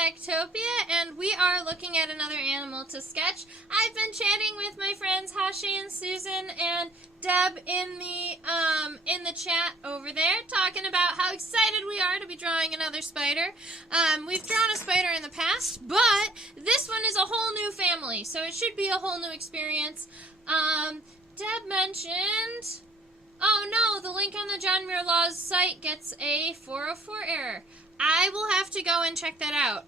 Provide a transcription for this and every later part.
Insectopia, and we are looking at another animal to sketch. I've been chatting with my friends Hashi and Susan and Deb in the chat over there, talking about how excited we are to be drawing another spider. We've drawn a spider in the past, but this one is a whole new family, so it should be a whole new experience. Deb mentioned... Oh no, the link on the John Muir Law's site gets a 404 error. I will have to go and check that out.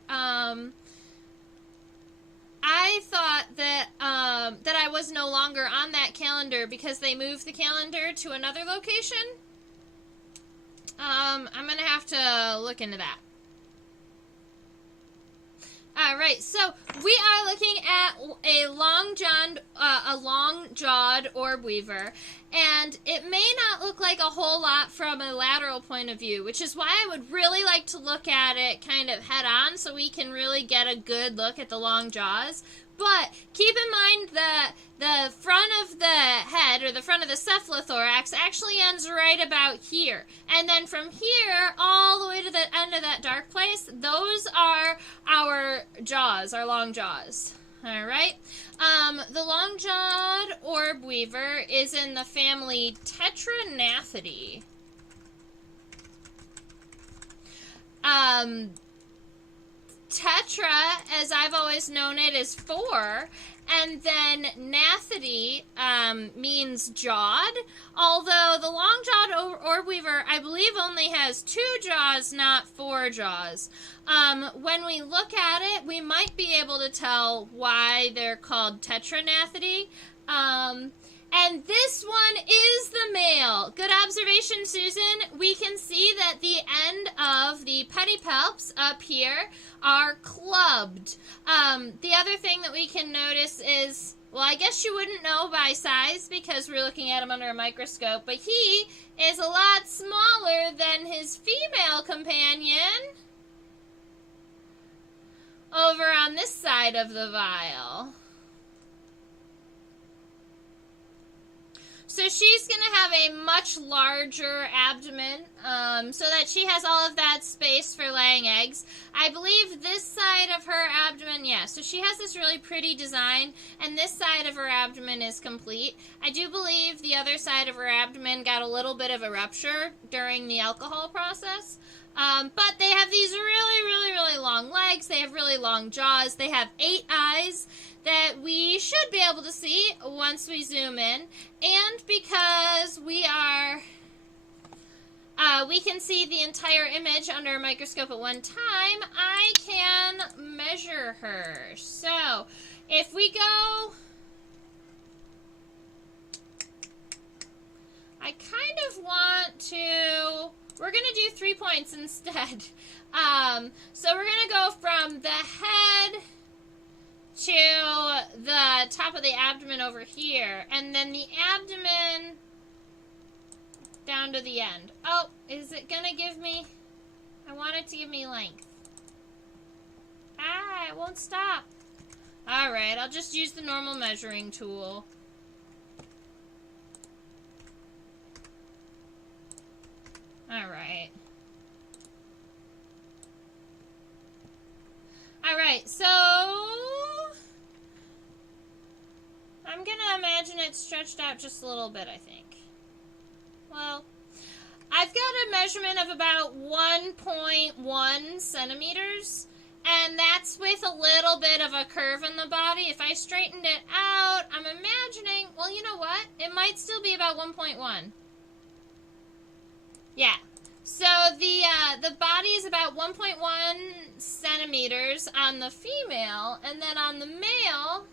I thought that that I was no longer on that calendar because they moved the calendar to another location. I'm going to have to look into that. Alright, so we are looking at a long-jawed orb weaver, and it may not look like a whole lot from a lateral point of view, which is why I would really like to look at it kind of head-on so we can really get a good look at the long jaws. But keep in mind that the front of the head, or the front of the cephalothorax, actually ends right about here. And then from here all the way to the end of that dark place, those are our jaws, our long jaws. Alright? The long-jawed orb weaver is in the family Tetranathidae. Tetra, as I've always known it, is 4, and then Nathidae means jawed, although the long-jawed orb weaver, I believe, only has 2 jaws, not 4 jaws. When we look at it, we might be able to tell why they're called Tetranathidae. And this one is the male. Good observation, Susan. We can see that the end of the pedipalps up here are clubbed. The other thing that we can notice is, well, I guess you wouldn't know by size because we're looking at him under a microscope, but he is a lot smaller than his female companion over on this side of the vial. So she's going to have a much larger abdomen, so that she has all of that space for laying eggs. I believe this side of her abdomen, yeah, so she has this really pretty design, and this side of her abdomen is complete. I do believe the other side of her abdomen got a little bit of a rupture during the alcohol process. But they have these really long legs. They have really long jaws. They have 8 eyes that we should be able to see once we zoom in. And because we can see the entire image under a microscope at one time, I can measure her. So, if we go... I kind of want to... We're going to do 3 points instead. So we're going to go from the head to the top of the abdomen over here, and then the abdomen down to the end. Oh, is it going to give me... I want it to give me length. Ah, it won't stop. Alright, I'll just use the normal measuring tool. Alright, so I'm gonna imagine it's stretched out just a little bit, I think. Well, I've got a measurement of about 1.1 centimeters, and that's with a little bit of a curve in the body. If I straightened it out, I'm imagining, well, you know what? It might still be about 1.1. Yeah. So the body is about 1.1 centimeters on the female, and then on the male,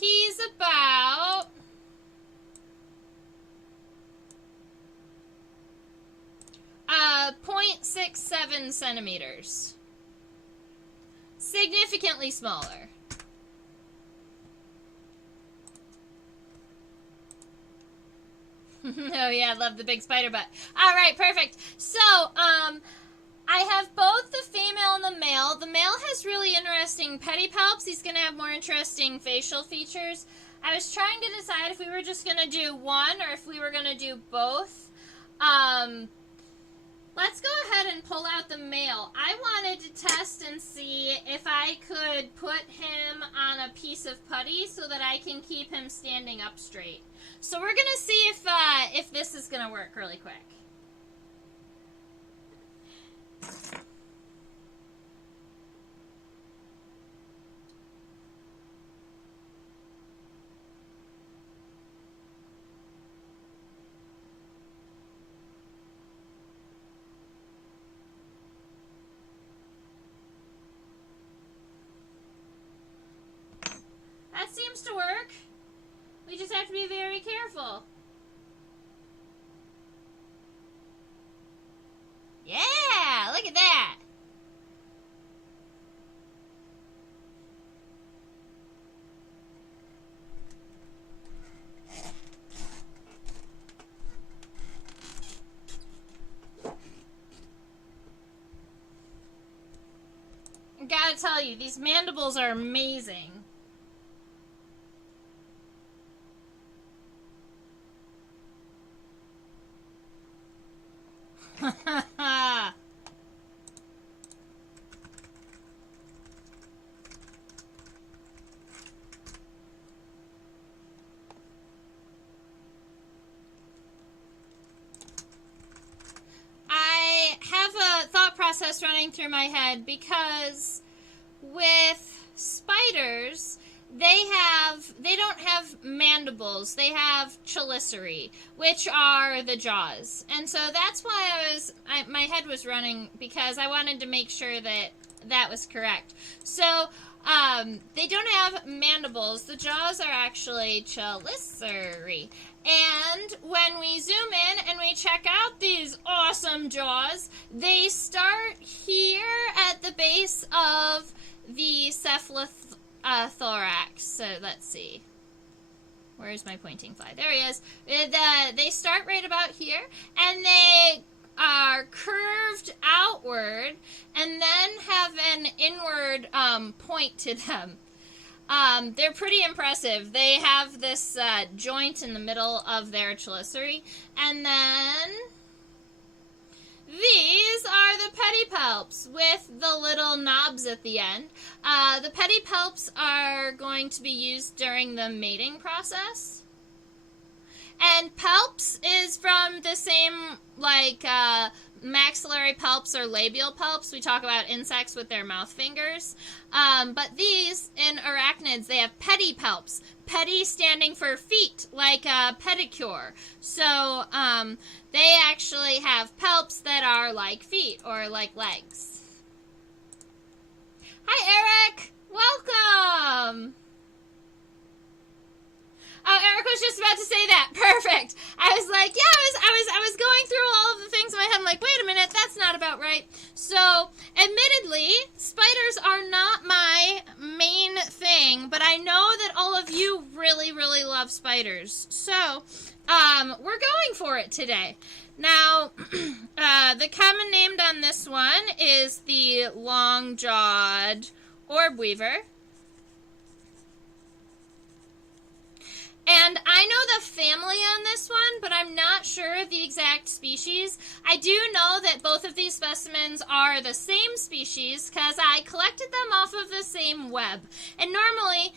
he's about 0.67 centimeters. Significantly smaller. Oh yeah, I love the big spider butt. Alright, perfect. So, I have both the female and the male. The male has really interesting pedipalps. He's going to have more interesting facial features. I was trying to decide if we were just going to do one or if we were going to do both. Let's go ahead and pull out the male. I wanted to test and see if I could put him on a piece of putty so that I can keep him standing up straight. So we're going to see if this is going to work really quick. That seems to work. We just have to be very careful. Yeah, look at that. I gotta tell you, these mandibles are amazing. I have a thought process running through my head because with spiders, they don't have mandibles, they have chelicerae, which are the jaws. And so that's why my head was running, because I wanted to make sure that was correct. So they don't have mandibles. The jaws are actually chelicerae. And when we zoom in and we check out these awesome jaws, they start here at the base of the cephalothorax. So let's see. Where's my pointing fly? There he is. They start right about here, and they are curved outward and then have an inward point to them. They're pretty impressive. They have this joint in the middle of their chelicerae, and then these are the pedipalps with the little knobs at the end. The pedipalps are going to be used during the mating process. And palps is from the same, like, maxillary palps or labial palps. We talk about insects with their mouth fingers. But these, in arachnids, they have pedipalps. Pedi standing for feet, like a pedicure. So, they actually have palps that are like feet or like legs. Hi, Eric! Welcome! Oh, Eric was just about to say that. Perfect. I was like, yeah, I was going through all of the things in my head. I'm like, wait a minute, that's not about right. So, admittedly, spiders are not my main thing, but I know that all of you really, really love spiders. So, we're going for it today. Now, the common name on this one is the long-jawed orb weaver. And I know the family on this one, but I'm not sure of the exact species. I do know that both of these specimens are the same species because I collected them off of the same web. And normally,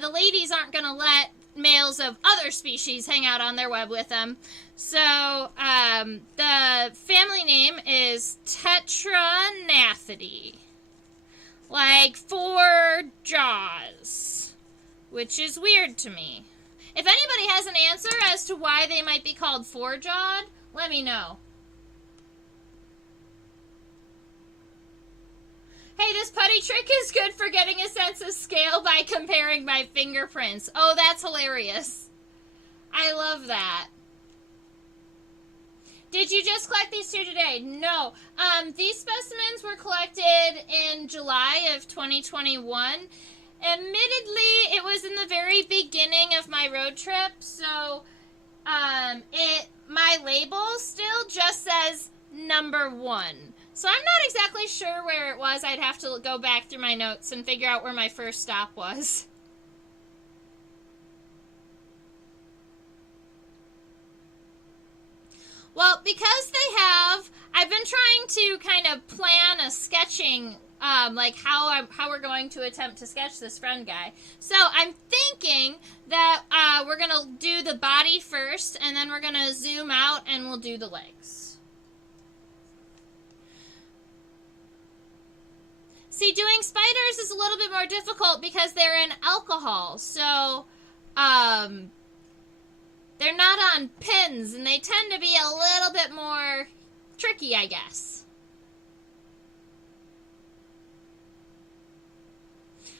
the ladies aren't going to let males of other species hang out on their web with them. So, the family name is Tetranathidae. Like 4 jaws, which is weird to me. If anybody has an answer as to why they might be called 4-jawed, let me know. Hey, this putty trick is good for getting a sense of scale by comparing my fingerprints. Oh, that's hilarious. I love that. Did you just collect these 2 today? No. These specimens were collected in July of 2021. Admittedly, it was in the very beginning of my road trip, so my label still just says number 1. So I'm not exactly sure where it was. I'd have to go back through my notes and figure out where my first stop was. to kind of plan a sketching, like how we're going to attempt to sketch this friend guy. So I'm thinking that we're going to do the body first, and then we're going to zoom out and we'll do the legs. See, doing spiders is a little bit more difficult because they're in alcohol, so they're not on pins, and they tend to be a little bit more tricky, I guess.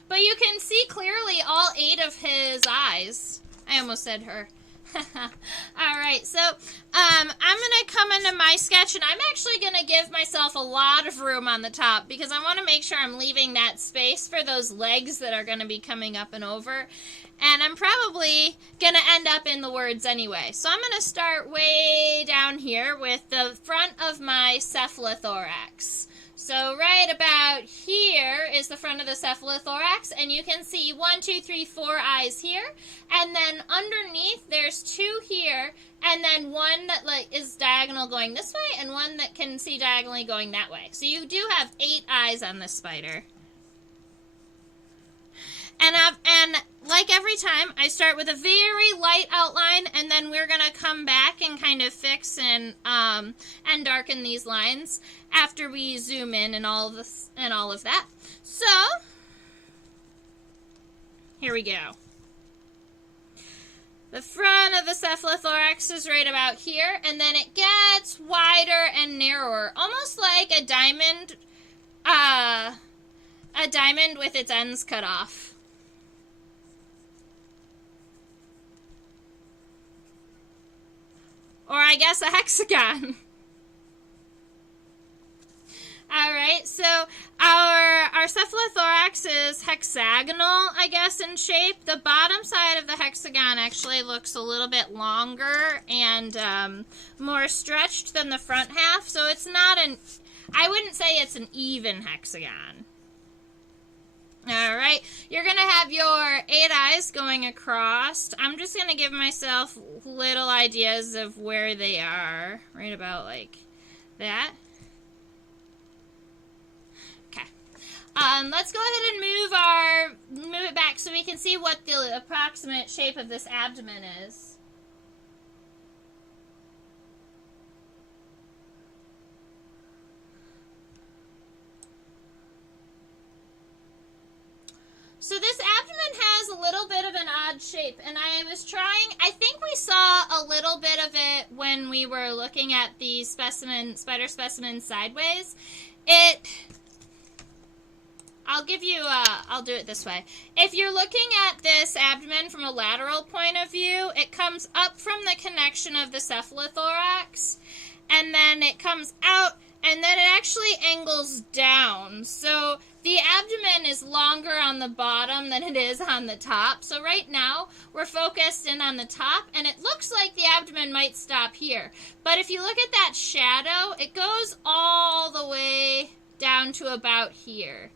But you can see clearly all 8 of his eyes. I almost said her. Alright, so I'm going to come into my sketch, and I'm actually going to give myself a lot of room on the top because I want to make sure I'm leaving that space for those legs that are going to be coming up and over. And I'm probably going to end up in the words anyway. So I'm going to start way down here with the front of my cephalothorax. So right about here is the front of the cephalothorax, and you can see 1, 2, 3, 4 eyes here, and then underneath there's 2 here, and then one that is diagonal going this way, and one that can see diagonally going that way. So you do have 8 eyes on this spider. And like every time, I start with a very light outline, and then we're going to come back and kind of fix and darken these lines after we zoom in and all of that. So, here we go. The front of the cephalothorax is right about here, and then it gets wider and narrower, almost like a diamond with its ends cut off. Or I guess a hexagon. Alright, so our cephalothorax is hexagonal, I guess, in shape. The bottom side of the hexagon actually looks a little bit longer and more stretched than the front half, so it's not I wouldn't say it's an even hexagon. Alright, you're going to have your 8 eyes going across. I'm just going to give myself little ideas of where they are. Right about like that. Okay. Let's go ahead and move it back so we can see what the approximate shape of this abdomen is. So this abdomen has a little bit of an odd shape, and I think we saw a little bit of it when we were looking at the spider specimen sideways. I'll do it this way. If you're looking at this abdomen from a lateral point of view, it comes up from the connection of the cephalothorax, and then it comes out, and then it actually angles down. So the abdomen is longer on the bottom than it is on the top. So right now, we're focused in on the top, and it looks like the abdomen might stop here. But if you look at that shadow, it goes all the way down to about here.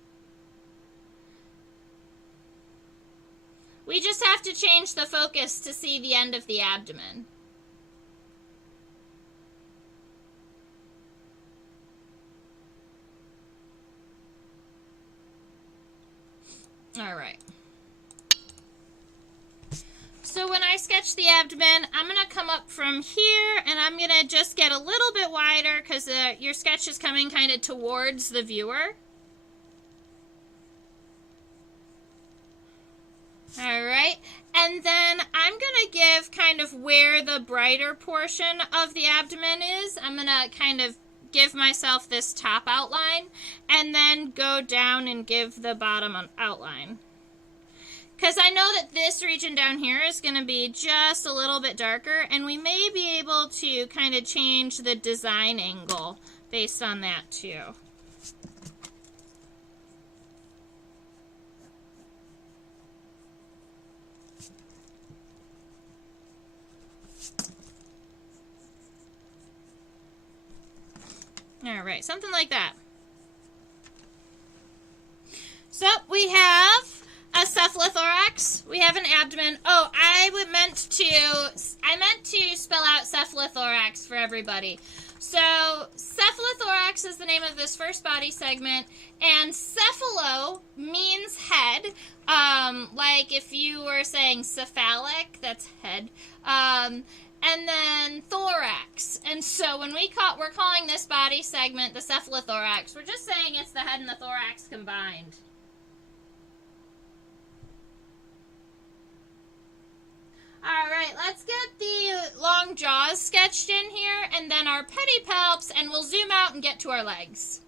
We just have to change the focus to see the end of the abdomen. All right. So when I sketch the abdomen, I'm going to come up from here, and I'm going to just get a little bit wider because your sketch is coming kind of towards the viewer. All right. And then I'm going to give kind of where the brighter portion of the abdomen is. I'm going to kind of give myself this top outline and then go down and give the bottom outline. Because I know that this region down here is going to be just a little bit darker, and we may be able to kind of change the design angle based on that too. All right, something like that. So we have a cephalothorax. We have an abdomen. Oh, I meant to spell out cephalothorax for everybody. So cephalothorax is the name of this first body segment, and cephalo means head. Like if you were saying cephalic, that's head. And then thorax. And so when we're calling this body segment the cephalothorax, we're just saying it's the head and the thorax combined. All right, let's get the long jaws sketched in here, and then our pedipalps, and we'll zoom out and get to our legs.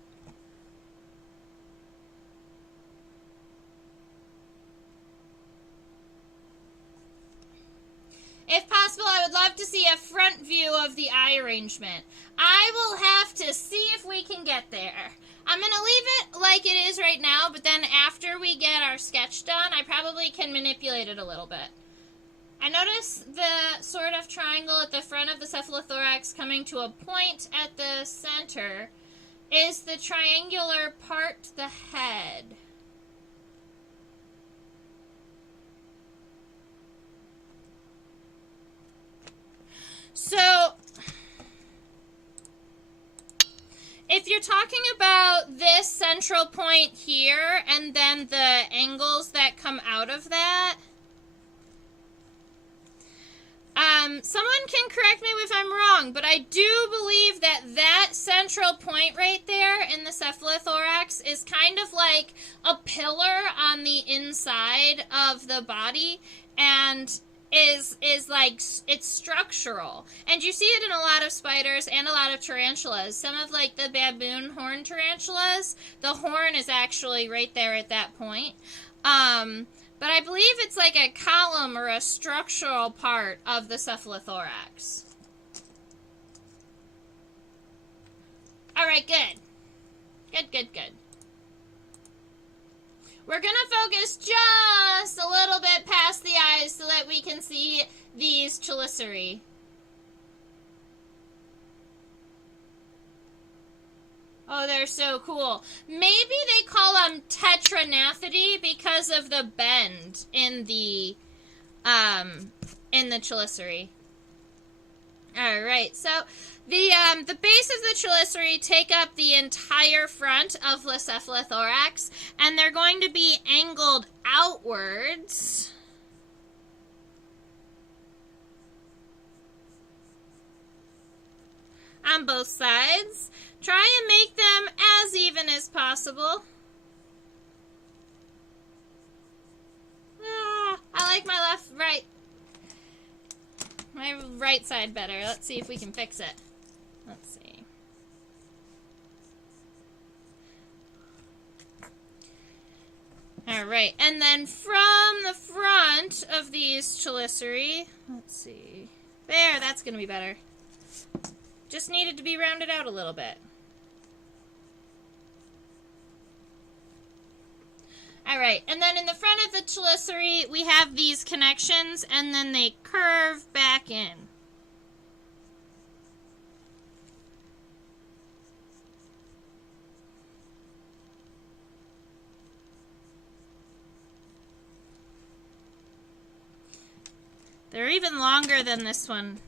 If possible, I would love to see a front view of the eye arrangement. I will have to see if we can get there. I'm going to leave it like it is right now, but then after we get our sketch done, I probably can manipulate it a little bit. I notice the sort of triangle at the front of the cephalothorax coming to a point at the center. Is the triangular part the head? So, if you're talking about this central point here and then the angles that come out of that, someone can correct me if I'm wrong, but I do believe that that central point right there in the cephalothorax is kind of like a pillar on the inside of the body, and is like, it's structural. And you see it in a lot of spiders and a lot of tarantulas. Some of like the baboon horn tarantulas, the horn is actually right there at that point. But I believe it's like a column or a structural part of the cephalothorax. All right, good. Good. We're going to focus just a little bit past the eyes so that we can see these chelicerae. Oh, they're so cool. Maybe they call them tetranathidae because of the bend in the chelicerae. All right, so the base of the chelicerae take up the entire front of the cephalothorax, and they're going to be angled outwards. On both sides. Try and make them as even as possible. I like my right side better. Let's see if we can fix it. Let's see. All right, and then from the front of these chelicerae, let's see. There, that's going to be better. Just needed to be rounded out a little bit. All right, and then in the front of the chelicerae, we have these connections, and then they curve back in. They're even longer than this one.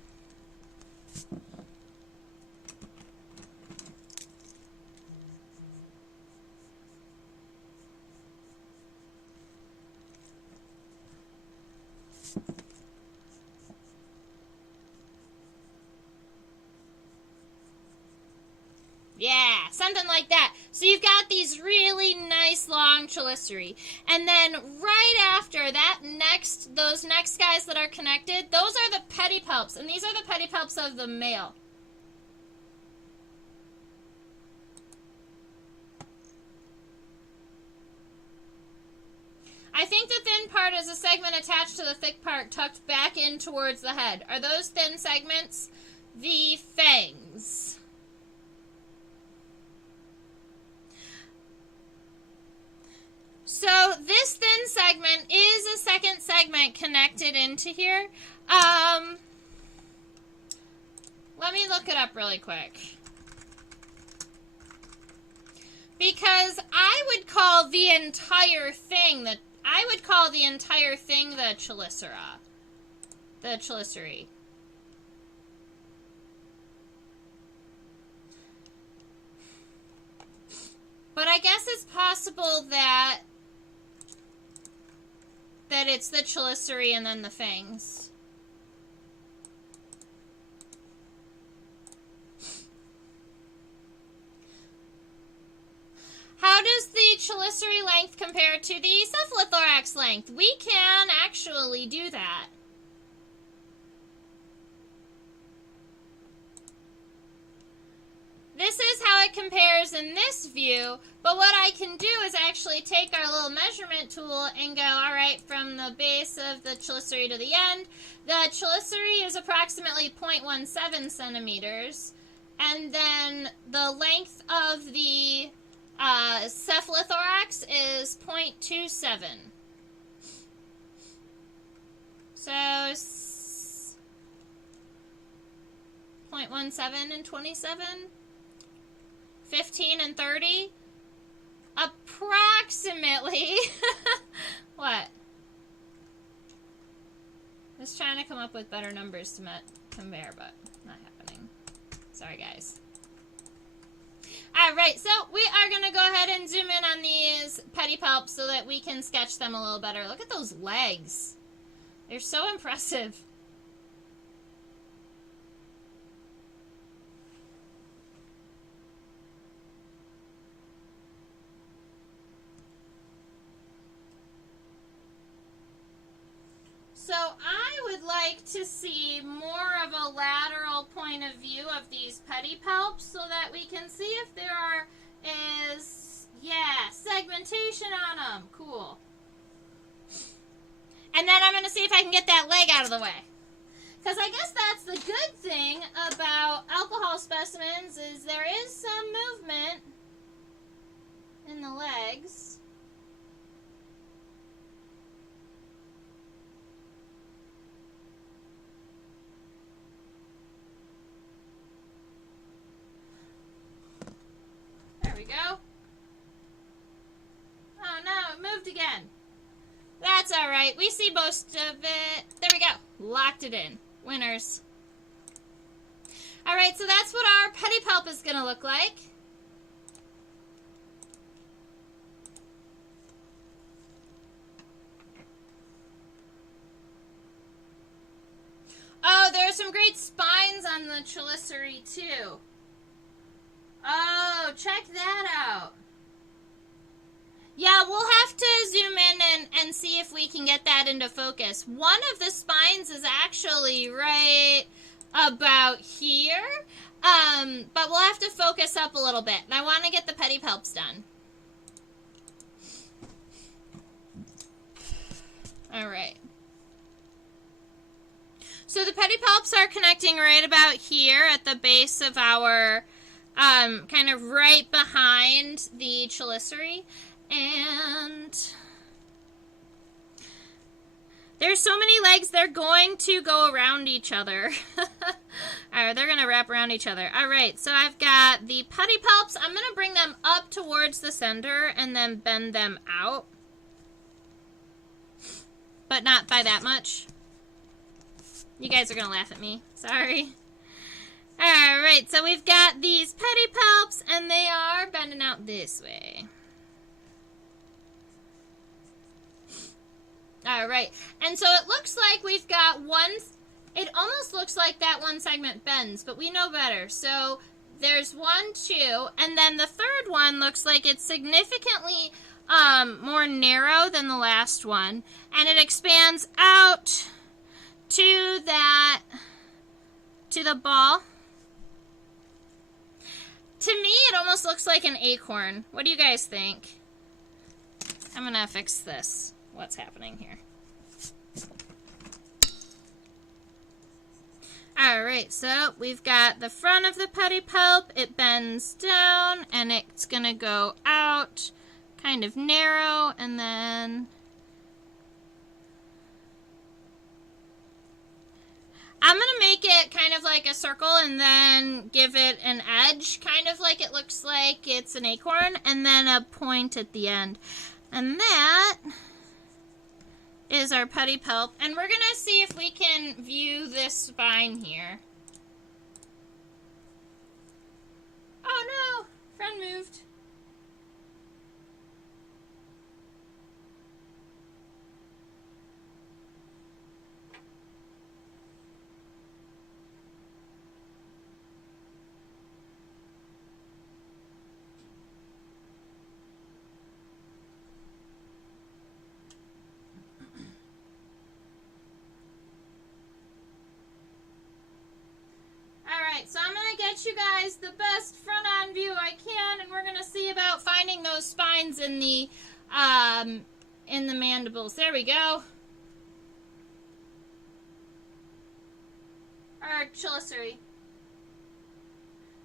Yeah, something like that. So you've got these really nice long chelicerae. And then right after that, those next guys that are connected, those are the pedipalps. And these are the pedipalps of the male. I think the thin part is a segment attached to the thick part tucked back in towards the head. Are those thin segments the fangs? So this thin segment is a second segment connected into here. Let me look it up really quick. Because I would call the entire thing the chelicera. The chelicerae. But I guess it's possible that it's the chelicerae and then the fangs. How does the chelicerae length compare to the cephalothorax length? We can actually do that. This is how it compares in this view, but what I can do is actually take our little measurement tool and go, all right, from the base of the chelicerae to the end. The chelicerae is approximately 0.17 centimeters, and then the length of the cephalothorax is 0.27. So 0.17 and 27? 15 and 30? Approximately. What? Just trying to come up with better numbers to compare, but not happening. Sorry, guys. Alright, so we are going to go ahead and zoom in on these pedipalps so that we can sketch them a little better. Look at those legs. They're so impressive. So I would like to see more of a lateral point of view of these pedipalps so that we can see if there is, yeah, segmentation on them. Cool. And then I'm going to see if I can get that leg out of the way. Because I guess that's the good thing about alcohol specimens is there is some movement in the legs. There we go. Oh no, it moved again. That's alright. We see most of it. There we go. Locked it in. Winners. Alright, so that's what our pedipalp is going to look like. Oh, there's some great spines on the chelicerae too. Oh, check that out. Yeah, we'll have to zoom in and see if we can get that into focus. One of the spines is actually right about here, but we'll have to focus up a little bit. And I want to get the pedipalps done. All right. So the pedipalps are connecting right about here at the base of our, kind of right behind the chelicerae. And there's so many legs, they're going to go around each other. Alright, they're going to wrap around each other. Alright, so I've got the pedipalps. I'm going to bring them up towards the center and then bend them out. But not by that much. You guys are going to laugh at me. Sorry. Alright, so we've got these pedipalps and they are bending out this way. Alright, and so it looks like we've got one, it almost looks like that one segment bends, but we know better. So there's 1, 2, and then the third one looks like it's significantly more narrow than the last one, and it expands out to the ball. To me, it almost looks like an acorn. What do you guys think? I'm gonna fix this. What's happening here? Alright, so we've got the front of the pedipalp. It bends down and it's going to go out kind of narrow, and then I'm going to make it kind of like a circle and then give it an edge, kind of like it looks like it's an acorn, and then a point at the end. And that is our pedipalp, and we're going to see if we can view this spine here. Oh no! Friend moved. get you guys the best front-on view I can, and we're going to see about finding those spines in the mandibles. There we go. Our chelicerae.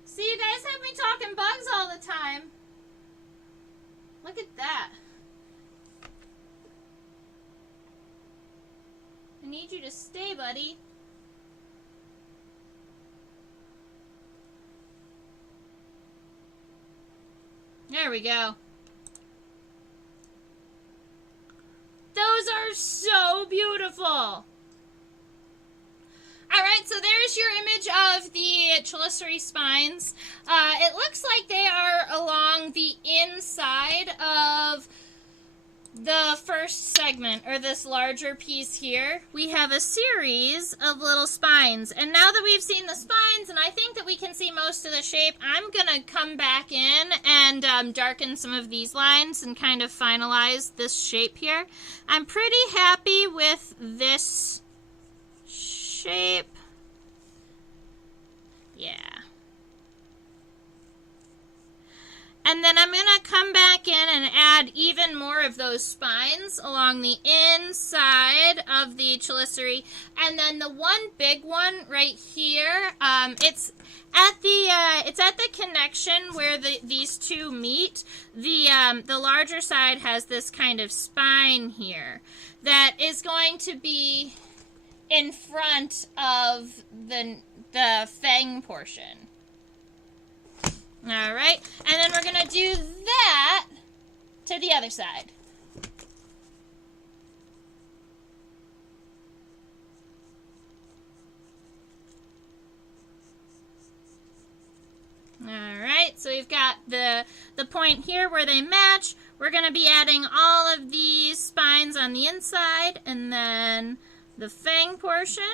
See, you guys have me talking bugs all the time. Look at that. I need you to stay, buddy. There we go. Those are so beautiful. Alright, so there's your image of the chelicerae spines. It looks like they are along the inside of the first segment, or this larger piece here. We have a series of little spines. And now that we've seen the spines, and I think that we can see most of the shape, I'm going to come back in and darken some of these lines and kind of finalize this shape here. I'm pretty happy with this shape. Yeah. And then I'm going to come back in and add even more of those spines along the inside of the chelicerae. And then the one big one right here, it's at the connection where these two meet. The larger side has this kind of spine here that is going to be in front of the fang portion. Alright, and then we're going to do that to the other side. Alright, so we've got the point here where they match. We're going to be adding all of these spines on the inside, and then the fang portion.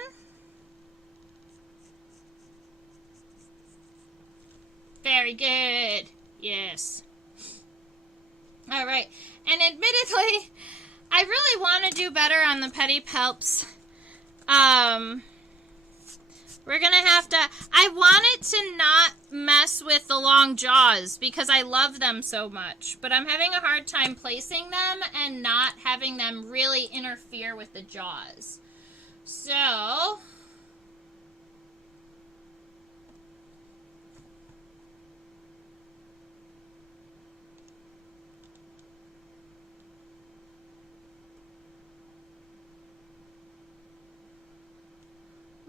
Very good. Yes. All right. And admittedly, I really want to do better on the pedipalps. We're going to have to... I wanted to not mess with the long jaws because I love them so much. But I'm having a hard time placing them and not having them really interfere with the jaws. So...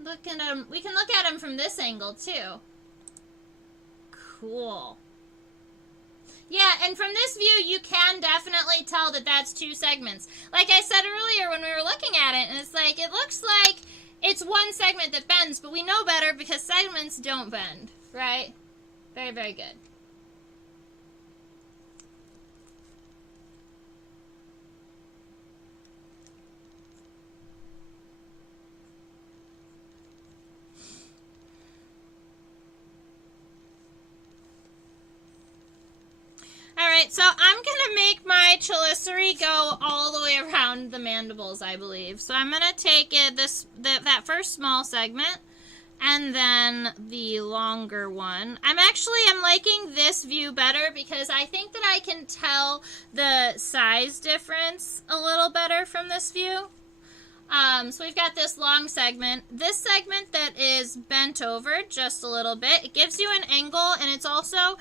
look at them. We can look at them from this angle too. Cool. Yeah, and from this view, you can definitely tell that that's two segments. Like I said earlier when we were looking at it, and it's like, it looks like it's one segment that bends, but we know better because segments don't bend, right? Very, very good. Alright, so I'm going to make my chelicerae go all the way around the mandibles, I believe. So I'm going to take it, that first small segment, and then the longer one. I'm liking this view better because I think that I can tell the size difference a little better from this view. So we've got this long segment. This segment that is bent over just a little bit, it gives you an angle, and it's also,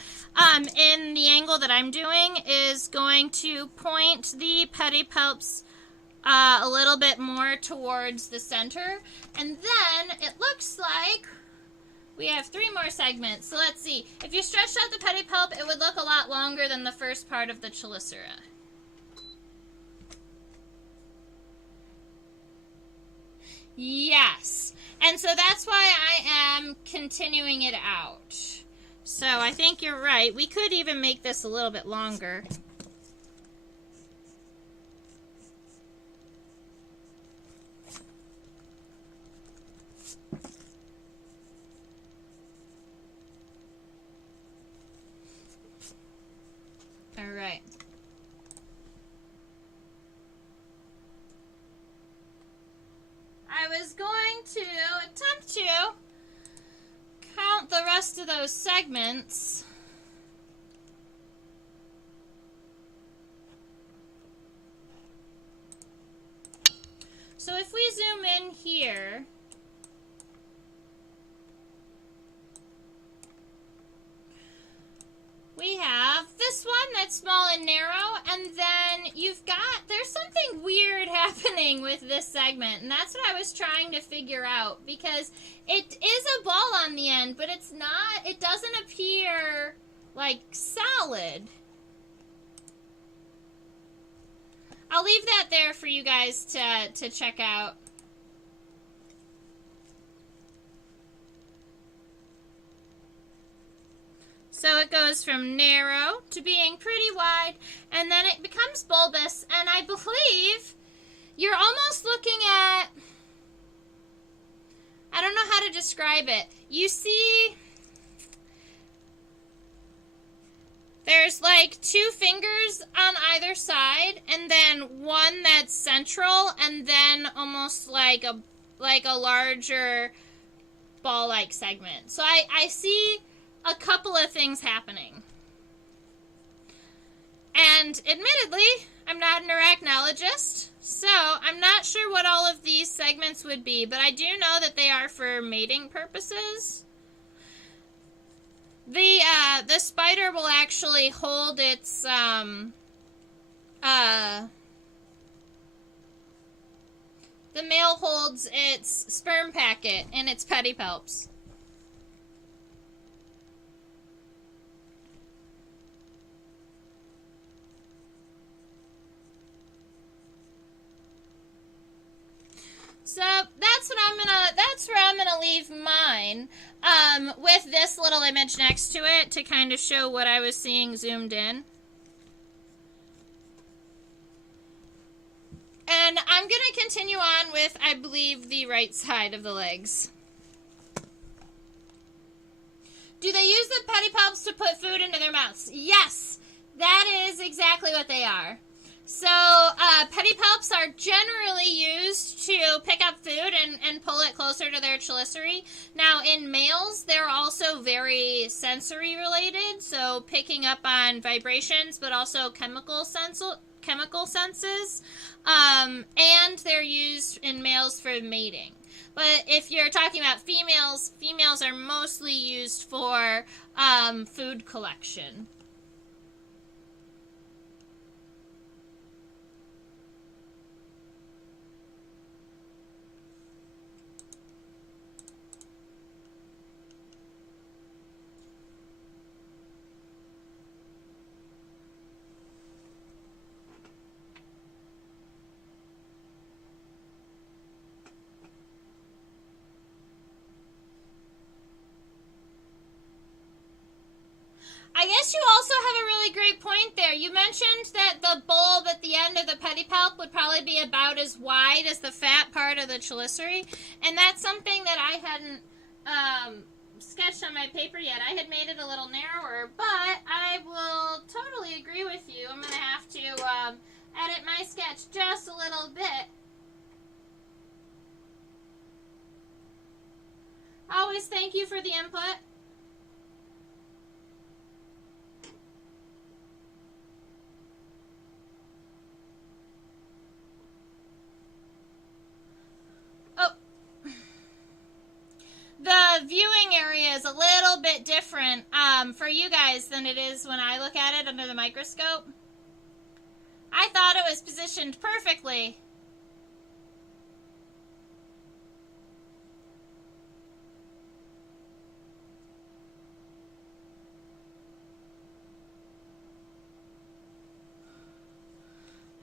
in the angle that I'm doing, is going to point the pedipalps a little bit more towards the center. And then it looks like we have 3 more segments. So let's see. If you stretched out the pedipalp, it would look a lot longer than the first part of the chelicera. Yes, and so that's why I am continuing it out. So I think you're right. We could even make this a little bit longer. All right. I was going to attempt to count the rest of those segments, so if we zoom in here, we have this one that's small and narrow, and then there's something weird happening with this segment, and that's what I was trying to figure out, because it is a ball on the end, but it doesn't appear like solid. I'll leave that there for you guys to check out. So it goes from narrow to being pretty wide, and then it becomes bulbous, and I believe you're almost looking at, I don't know how to describe it. You see, there's like 2 fingers on either side, and then one that's central, and then almost like a larger ball-like segment. So I see a couple of things happening. And admittedly, I'm not an arachnologist, so I'm not sure what all of these segments would be, but I do know that they are for mating purposes. The spider will actually hold its the male holds its sperm packet in its pedipalps. So that's where I'm gonna leave mine, with this little image next to it to kind of show what I was seeing zoomed in. And I'm gonna continue on with, I believe, the right side of the legs. Do they use the pedipalps to put food into their mouths? Yes, that is exactly what they are. So, pedipalps are generally used to pick up food and pull it closer to their chelicerae. Now, in males, they're also very sensory related, so picking up on vibrations, but also chemical senses. And they're used in males for mating. But if you're talking about females, females are mostly used for food collection. I guess you also have a really great point there. You mentioned that the bulb at the end of the pedipalp would probably be about as wide as the fat part of the chelicerae, and that's something that I hadn't sketched on my paper yet. I had made it a little narrower, but I will totally agree with you. I'm going to have to edit my sketch just a little bit. Always thank you for the input. The viewing area is a little bit different for you guys than it is when I look at it under the microscope. I thought it was positioned perfectly.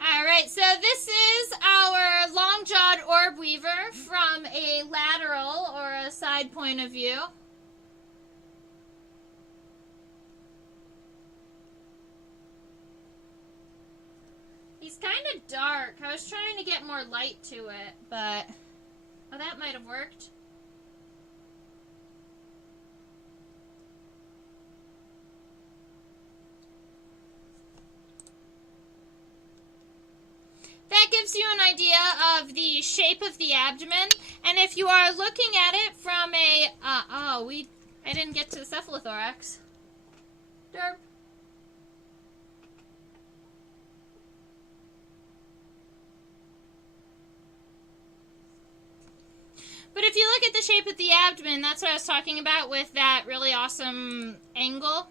Alright, so this is our long-jawed orb weaver from a lateral or a side point of view. He's kind of dark. I was trying to get more light to it, but oh, that might have worked. That gives you an idea of the shape of the abdomen, and if you are looking at it from a, I I didn't get to the cephalothorax. Derp. But if you look at the shape of the abdomen, that's what I was talking about with that really awesome angle.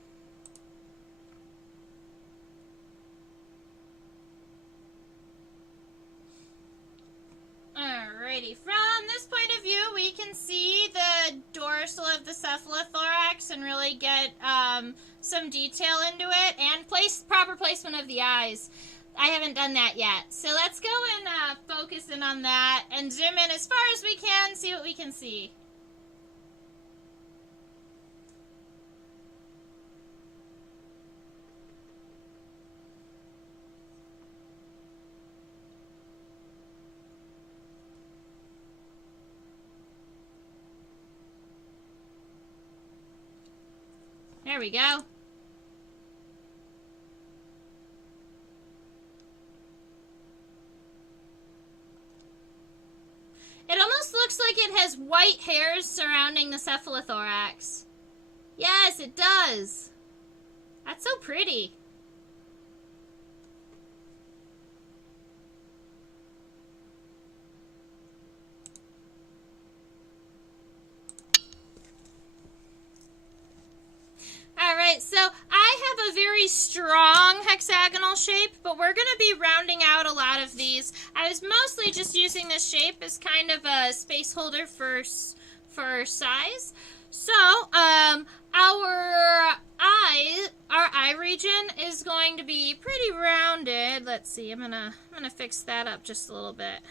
Alrighty, from this point of view, we can see the dorsal of the cephalothorax and really get some detail into it, and proper placement of the eyes. I haven't done that yet. So let's go and focus in on that and zoom in as far as we can, see what we can see. There we go. It almost looks like it has white hairs surrounding the cephalothorax. Yes, it does. That's so pretty. Alright, so I have a very strong hexagonal shape, but we're going to be rounding out a lot of these. I was mostly just using this shape as kind of a space holder for size. So, our eye region is going to be pretty rounded. Let's see, I'm gonna fix that up just a little bit.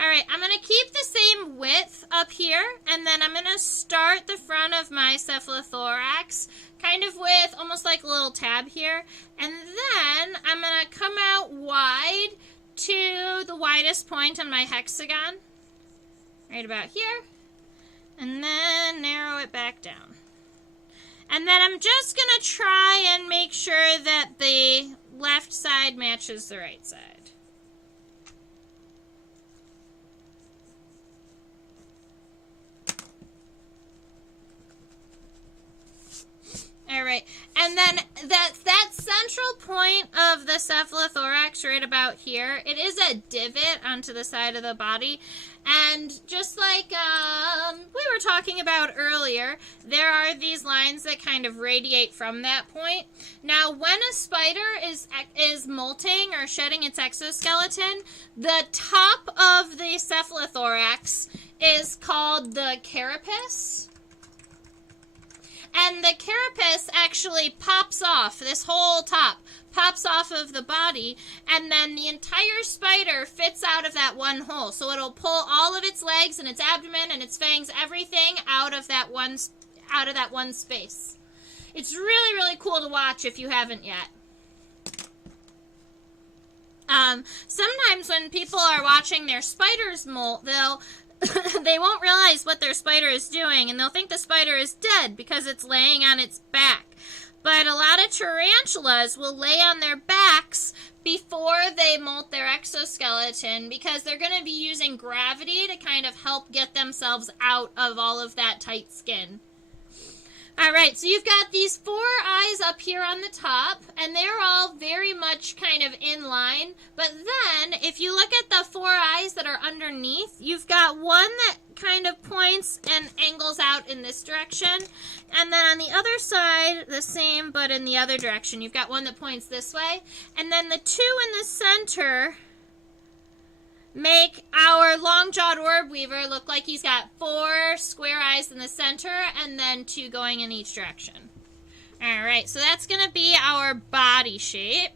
Alright, I'm going to keep the same width up here, and then I'm going to start the front of my cephalothorax, kind of with almost like a little tab here, and then I'm going to come out wide to the widest point on my hexagon, right about here, and then narrow it back down. And then I'm just going to try and make sure that the left side matches the right side. All right, and then that central point of the cephalothorax right about here, it is a divot onto the side of the body, and just like we were talking about earlier, there are these lines that kind of radiate from that point. Now, when a spider is molting or shedding its exoskeleton, the top of the cephalothorax is called the carapace. And the carapace actually pops off, this whole top pops off of the body, and then the entire spider fits out of that one hole. So it'll pull all of its legs and its abdomen and its fangs, everything out of that one space. It's really, really cool to watch if you haven't yet. Sometimes when people are watching their spiders molt, they won't realize what their spider is doing, and they'll think the spider is dead because it's laying on its back. But a lot of tarantulas will lay on their backs before they molt their exoskeleton because they're going to be using gravity to kind of help get themselves out of all of that tight skin. Alright, so you've got these 4 eyes up here on the top, and they're all very much kind of in line. But then, if you look at the 4 eyes that are underneath, you've got one that kind of points and angles out in this direction. And then on the other side, the same, but in the other direction. You've got one that points this way. And then the 2 in the center make our long-jawed orb weaver look like he's got 4 square eyes in the center and then 2 going in each direction. Alright, so that's going to be our body shape.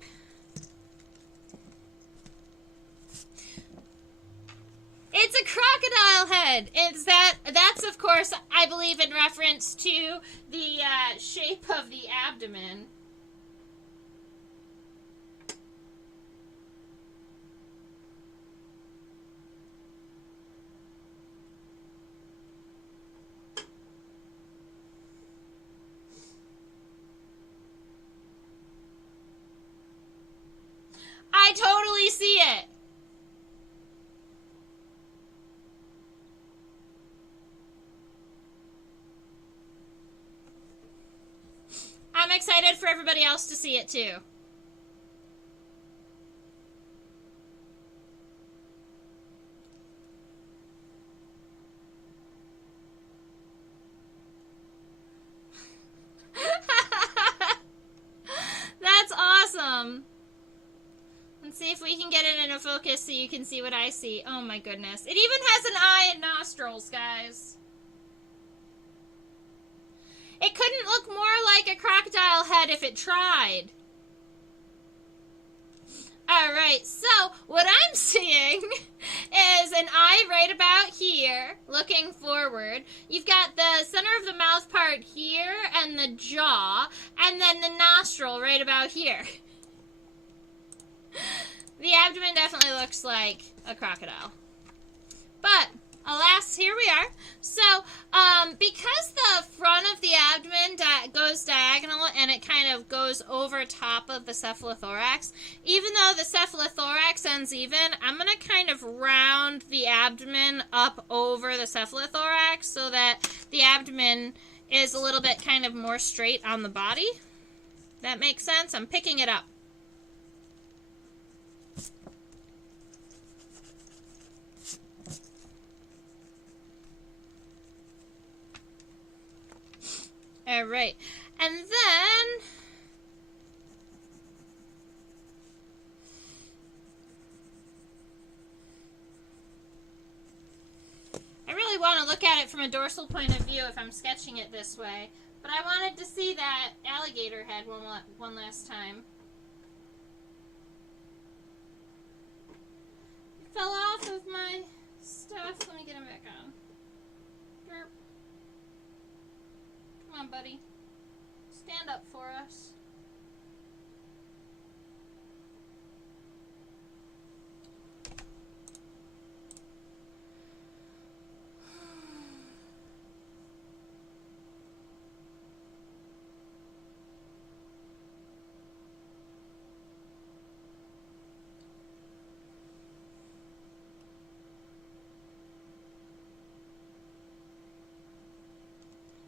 It's a crocodile head. That's of course, I believe, in reference to the shape of the abdomen. I totally see it. excited for everybody else to see it too. That's awesome. Let's see if we can get it into focus so you can see what I see. Oh my goodness. It even has an eye and nostrils, guys. It couldn't look more like a crocodile head if it tried. Alright, so what I'm seeing is an eye right about here, looking forward. You've got the center of the mouth part here, and the jaw, and then the nostril right about here. The abdomen definitely looks like a crocodile. But, alas, here we are. So, because the front of the abdomen goes diagonal and it kind of goes over top of the cephalothorax, even though the cephalothorax ends even, I'm going to kind of round the abdomen up over the cephalothorax so that the abdomen is a little bit kind of more straight on the body. That makes sense? I'm picking it up. Alright, and then I really want to look at it from a dorsal point of view if I'm sketching it this way, but I wanted to see that alligator head one last time. It fell off of my stuff. Let me get him back on. Derp. Come on, buddy. Stand up for us.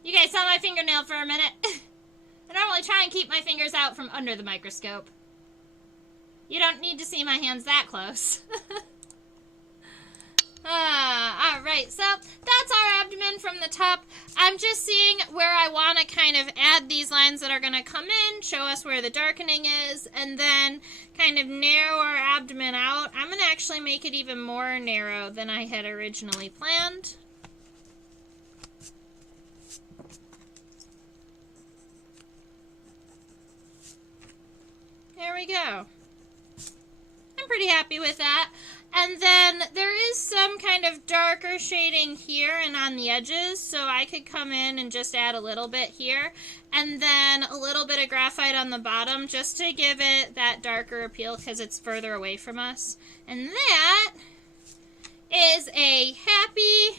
You guys saw my fingernail for a minute. I normally try and keep my fingers out from under the microscope. You don't need to see my hands that close. Alright, so that's our abdomen from the top. I'm just seeing where I want to kind of add these lines that are going to come in, show us where the darkening is, and then kind of narrow our abdomen out. I'm going to actually make it even more narrow than I had originally planned. There we go. I'm pretty happy with that. And then there is some kind of darker shading here and on the edges, so I could come in and just add a little bit here. And then a little bit of graphite on the bottom just to give it that darker appeal because it's further away from us. And that is a happy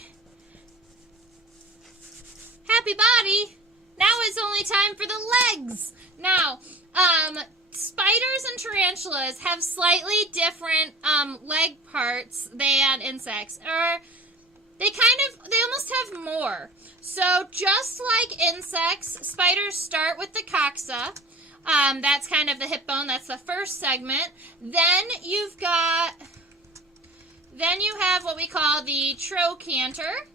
body. Now it's only time for the legs. Now, spiders and tarantulas have slightly different leg parts than insects, or they almost have more. So just like insects, spiders start with the coxa. That's kind of the hip bone. That's the first segment. Then you have what we call the trochanter.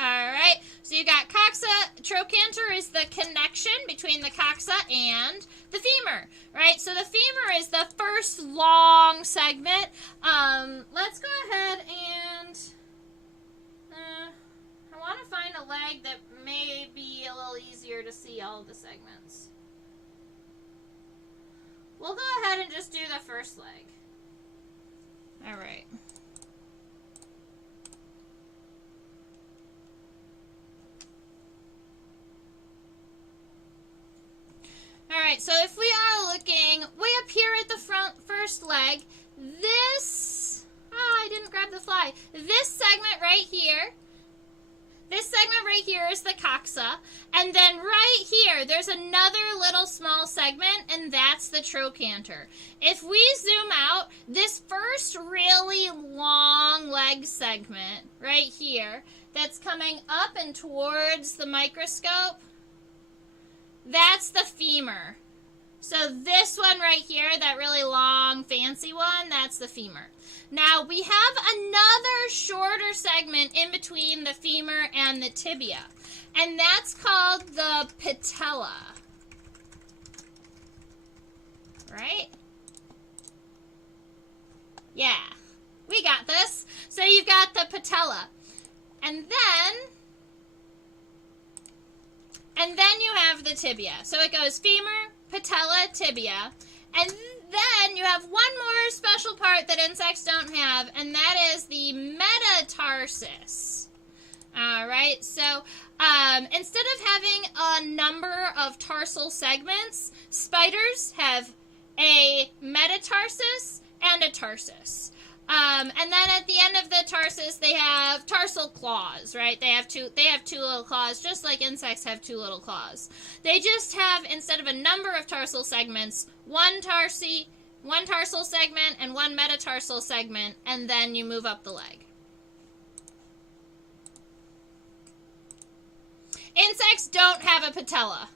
Alright, so you got coxa. Trochanter is the connection between the coxa and the femur, right? So the femur is the first long segment. Let's go ahead and I want to find a leg that may be a little easier to see all of the segments. We'll go ahead and just do the first leg. Alright. Alright, so if we are looking way up here at the first leg, this, I didn't grab the fly, this segment right here is the coxa, and then right here, there's another little small segment, and that's the trochanter. If we zoom out, this first really long leg segment right here, that's coming up and towards the microscope, That's the femur. So this one right here, that really long, fancy one, that's the femur. Now, we have another shorter segment in between the femur and the tibia, and that's called the patella. Right? Yeah, we got this. So you've got the patella. And then you have the tibia. So it goes femur, patella, tibia. And then you have one more special part that insects don't have, and that is the metatarsus. All right, so instead of having a number of tarsal segments, spiders have a metatarsus and a tarsus. And then at the end of the tarsus, they have tarsal claws, right? They have two little claws, just like insects have two little claws. They just have, instead of a number of tarsal segments, one tarsal segment and one metatarsal segment, and then you move up the leg. Insects don't have a patella.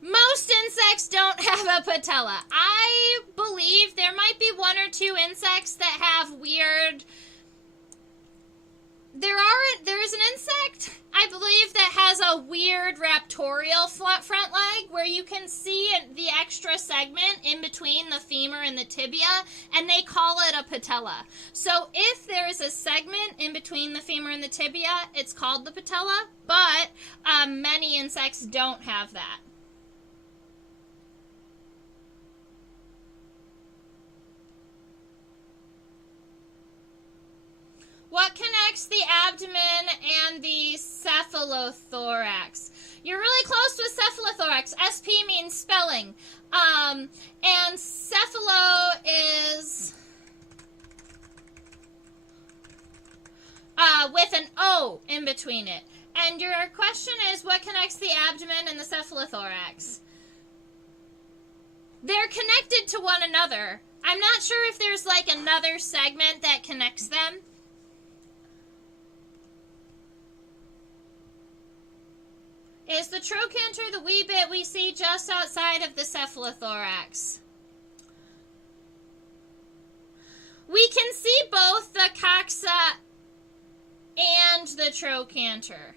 Most insects don't have a patella. I believe there might be one or two insects that have weird... There is an insect, I believe, that has a weird raptorial front leg where you can see the extra segment in between the femur and the tibia, and they call it a patella. So if there is a segment in between the femur and the tibia, it's called the patella, but many insects don't have that. What connects the abdomen and the cephalothorax? You're really close to a cephalothorax. SP means spelling. And cephalo is with an O in between it. And your question is, what connects the abdomen and the cephalothorax? They're connected to one another. I'm not sure if there's like another segment that connects them. Is the trochanter the wee bit we see just outside of the cephalothorax? We can see both the coxa and the trochanter.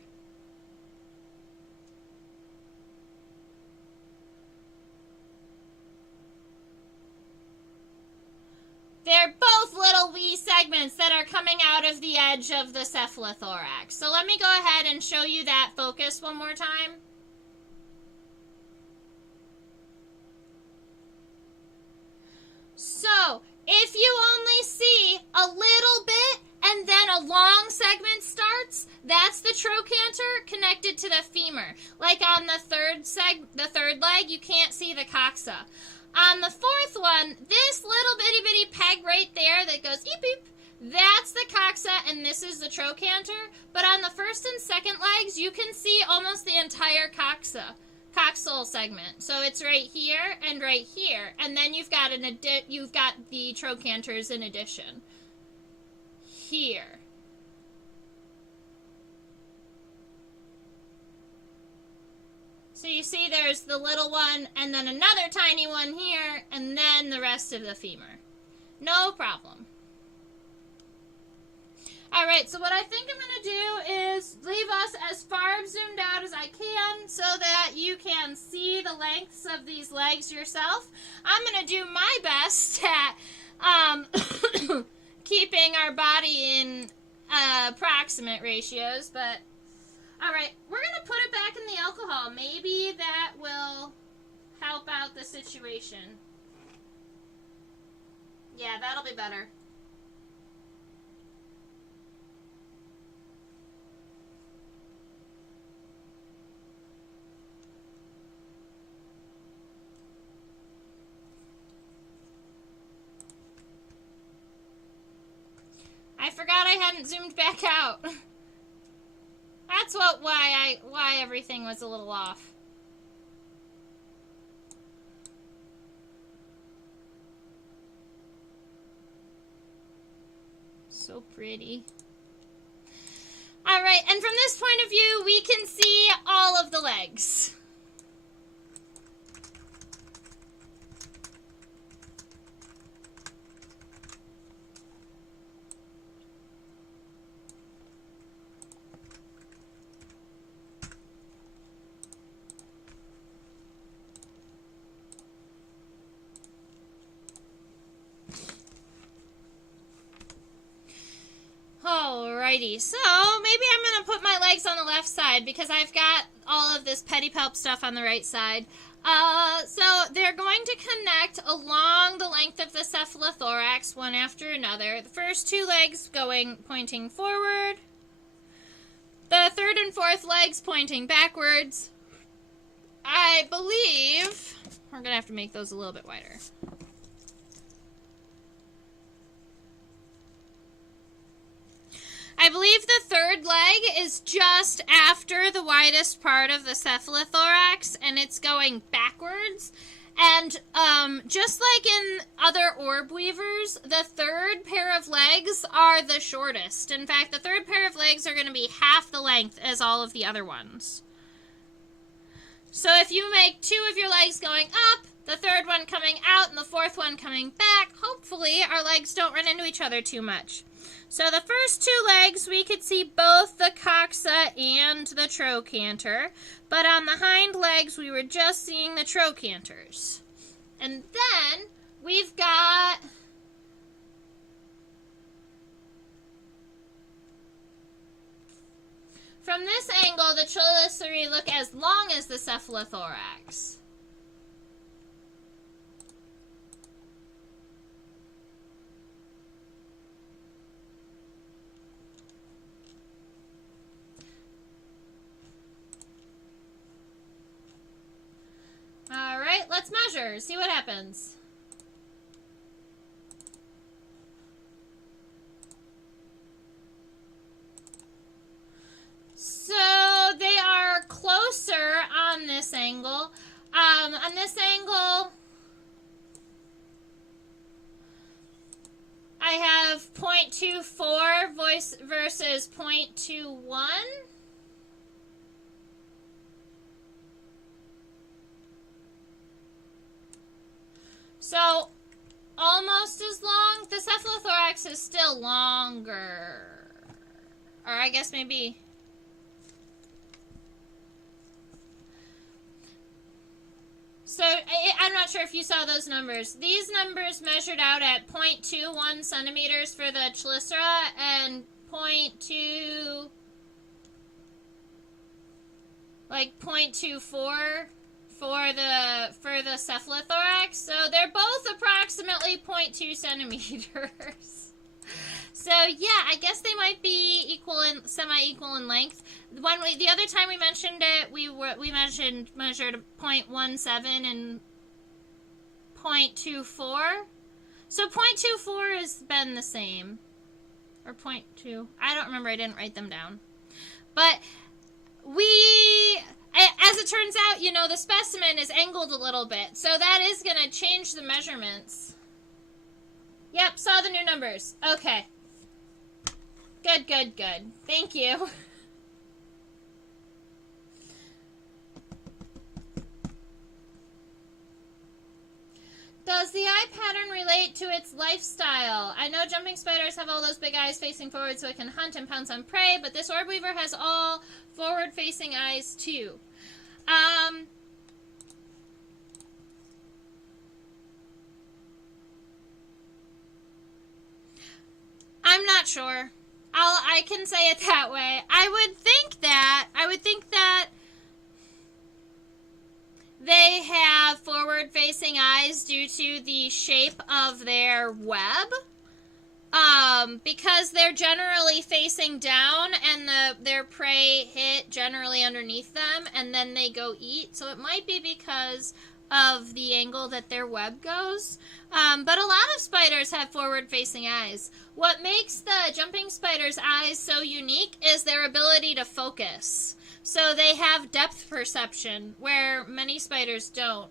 They're both little wee segments that are coming out of the edge of the cephalothorax. So let me go ahead and show you that focus one more time. So if you only see a little bit and then a long segment starts, that's the trochanter connected to the femur. Like on the third leg, you can't see the coxa. On the fourth one, this little bitty peg right there that goes eep eep, that's the coxa and this is the trochanter. But on the first and second legs, you can see almost the entire coxal segment. So it's right here and right here, and then you've got the trochanters in addition here. So you see there's the little one, and then another tiny one here, and then the rest of the femur. No problem. Alright, so what I think I'm going to do is leave us as far zoomed out as I can so that you can see the lengths of these legs yourself. I'm going to do my best at keeping our body in approximate ratios, but... Alright, we're going to put it back in the alcohol. Maybe that will help out the situation. Yeah, that'll be better. I forgot I hadn't zoomed back out. That's why everything was a little off. So pretty. Alright, and from this this point of view, we can see all of the legs. Alrighty, so maybe I'm going to put my legs on the left side because I've got all of this pedipalp stuff on the right side. So they're going to connect along the length of the cephalothorax, one after another. The first two legs pointing forward. The third and fourth legs pointing backwards. I believe we're going to have to make those a little bit wider. I believe the third leg is just after the widest part of the cephalothorax, and it's going backwards. And just like in other orb weavers, the third pair of legs are the shortest. In fact, the third pair of legs are going to be half the length as all of the other ones. So if you make two of your legs going up, the third one coming out, and the fourth one coming back, hopefully our legs don't run into each other too much. So the first two legs, we could see both the coxa and the trochanter, but on the hind legs, we were just seeing the trochanters. And then we've got from this angle, the chelicerae look as long as the cephalothorax. All right, let's measure, see what happens. So they are closer on this angle. On this angle, I have 0.24 versus 0.21. So, almost as long. The cephalothorax is still longer. Or I guess maybe... So, I'm not sure if you saw those numbers. These numbers measured out at 0.21 centimeters for the chelicera and 0.24 for the cephalothorax. So they're both approximately 0.2 centimeters. So yeah, I guess they might be equal in semi-equal in length. The other time we mentioned it, we measured 0.17 and 0.24. So 0.24 has been the same, or 0.2. I don't remember. I didn't write them down, but as it turns out, you know, the specimen is angled a little bit, so that is going to change the measurements. Yep, saw the new numbers. Okay. Good, good, good. Thank you. Does the eye pattern relate to its lifestyle? I know jumping spiders have all those big eyes facing forward so it can hunt and pounce on prey, but this orb weaver has all forward-facing eyes too. I'm not sure. I can say it that way. I would think that they have forward-facing eyes due to the shape of their web. Because they're generally facing down and their prey hit generally underneath them and then they go eat. So it might be because of the angle that their web goes. But a lot of spiders have forward-facing eyes. What makes the jumping spider's eyes so unique is their ability to focus. So they have depth perception, where many spiders don't.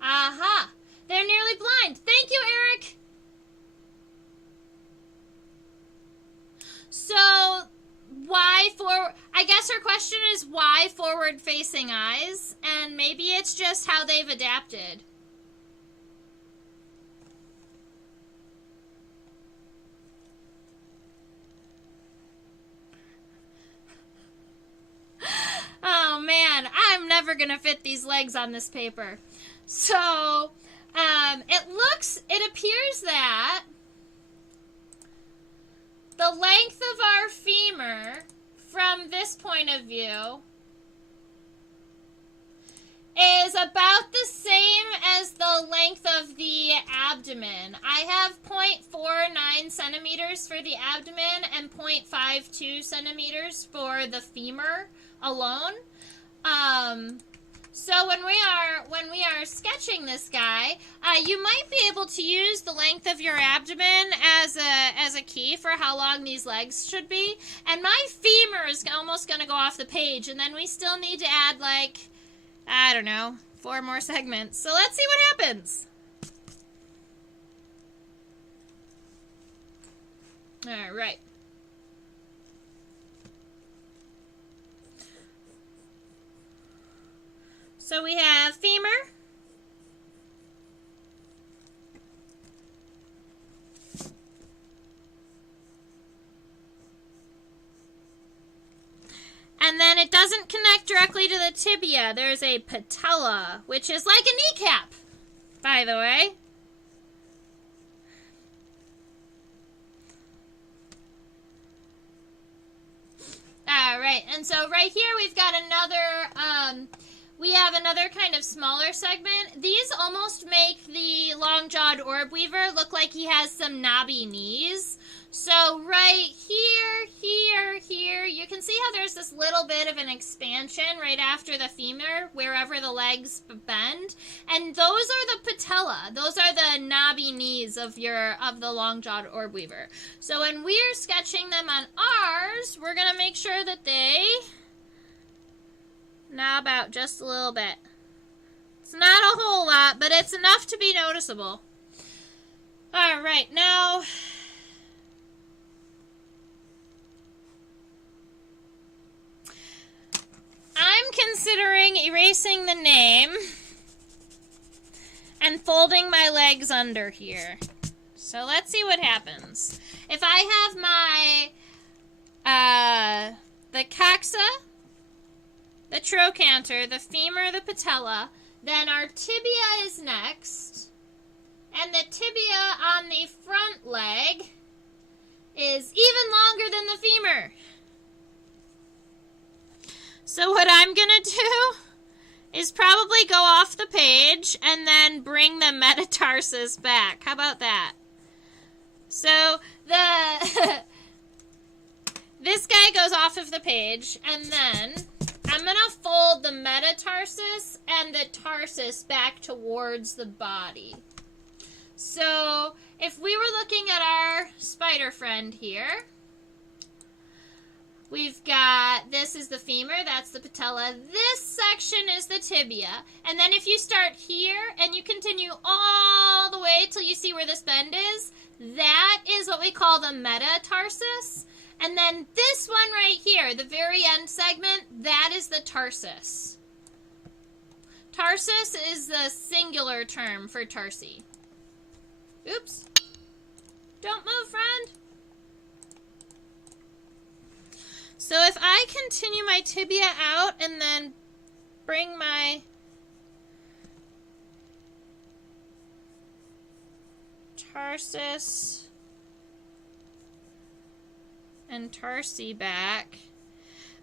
Aha! They're nearly blind. Thank you, Eric! So, forward-facing eyes, and maybe it's just how they've adapted. Oh man, I'm never gonna fit these legs on this paper. So, it appears that the length of our femur from this point of view is about the same as the length of the abdomen. I have 0.49 centimeters for the abdomen and 0.52 centimeters for the femur alone. So when we are sketching this guy, you might be able to use the length of your abdomen as a key for how long these legs should be. And my femur is almost going to go off the page, and then we still need to add, like, I don't know, 4 more segments. So let's see what happens. All right. So we have femur. And then it doesn't connect directly to the tibia. There's a patella, which is like a kneecap, by the way. All right, and so right here we've got another, we have another kind of smaller segment. These almost make the long-jawed orb weaver look like he has some knobby knees. So right here, you can see how there's this little bit of an expansion right after the femur, wherever the legs bend. And those are the patella. Those are the knobby knees of the long-jawed orb weaver. So when we're sketching them on ours, we're going to make sure that they knob out just a little bit. It's not a whole lot, but it's enough to be noticeable. All right, now I'm considering erasing the name and folding my legs under here. So let's see what happens. If I have my the coxa, the trochanter, the femur, the patella, then our tibia is next, and the tibia on the front leg is even longer than the femur. So what I'm going to do is probably go off the page and then bring the metatarsus back. How about that? So this guy goes off of the page, and then I'm going to fold the metatarsus and the tarsus back towards the body. So if we were looking at our spider friend here, we've got, this is the femur, that's the patella, this section is the tibia, and then if you start here and you continue all the way till you see where this bend is, that is what we call the metatarsus. And then this one right here, the very end segment, that is the tarsus. Tarsus is the singular term for tarsi. Oops. Don't move, friend. So if I continue my tibia out and then bring my tarsus and tarsi back,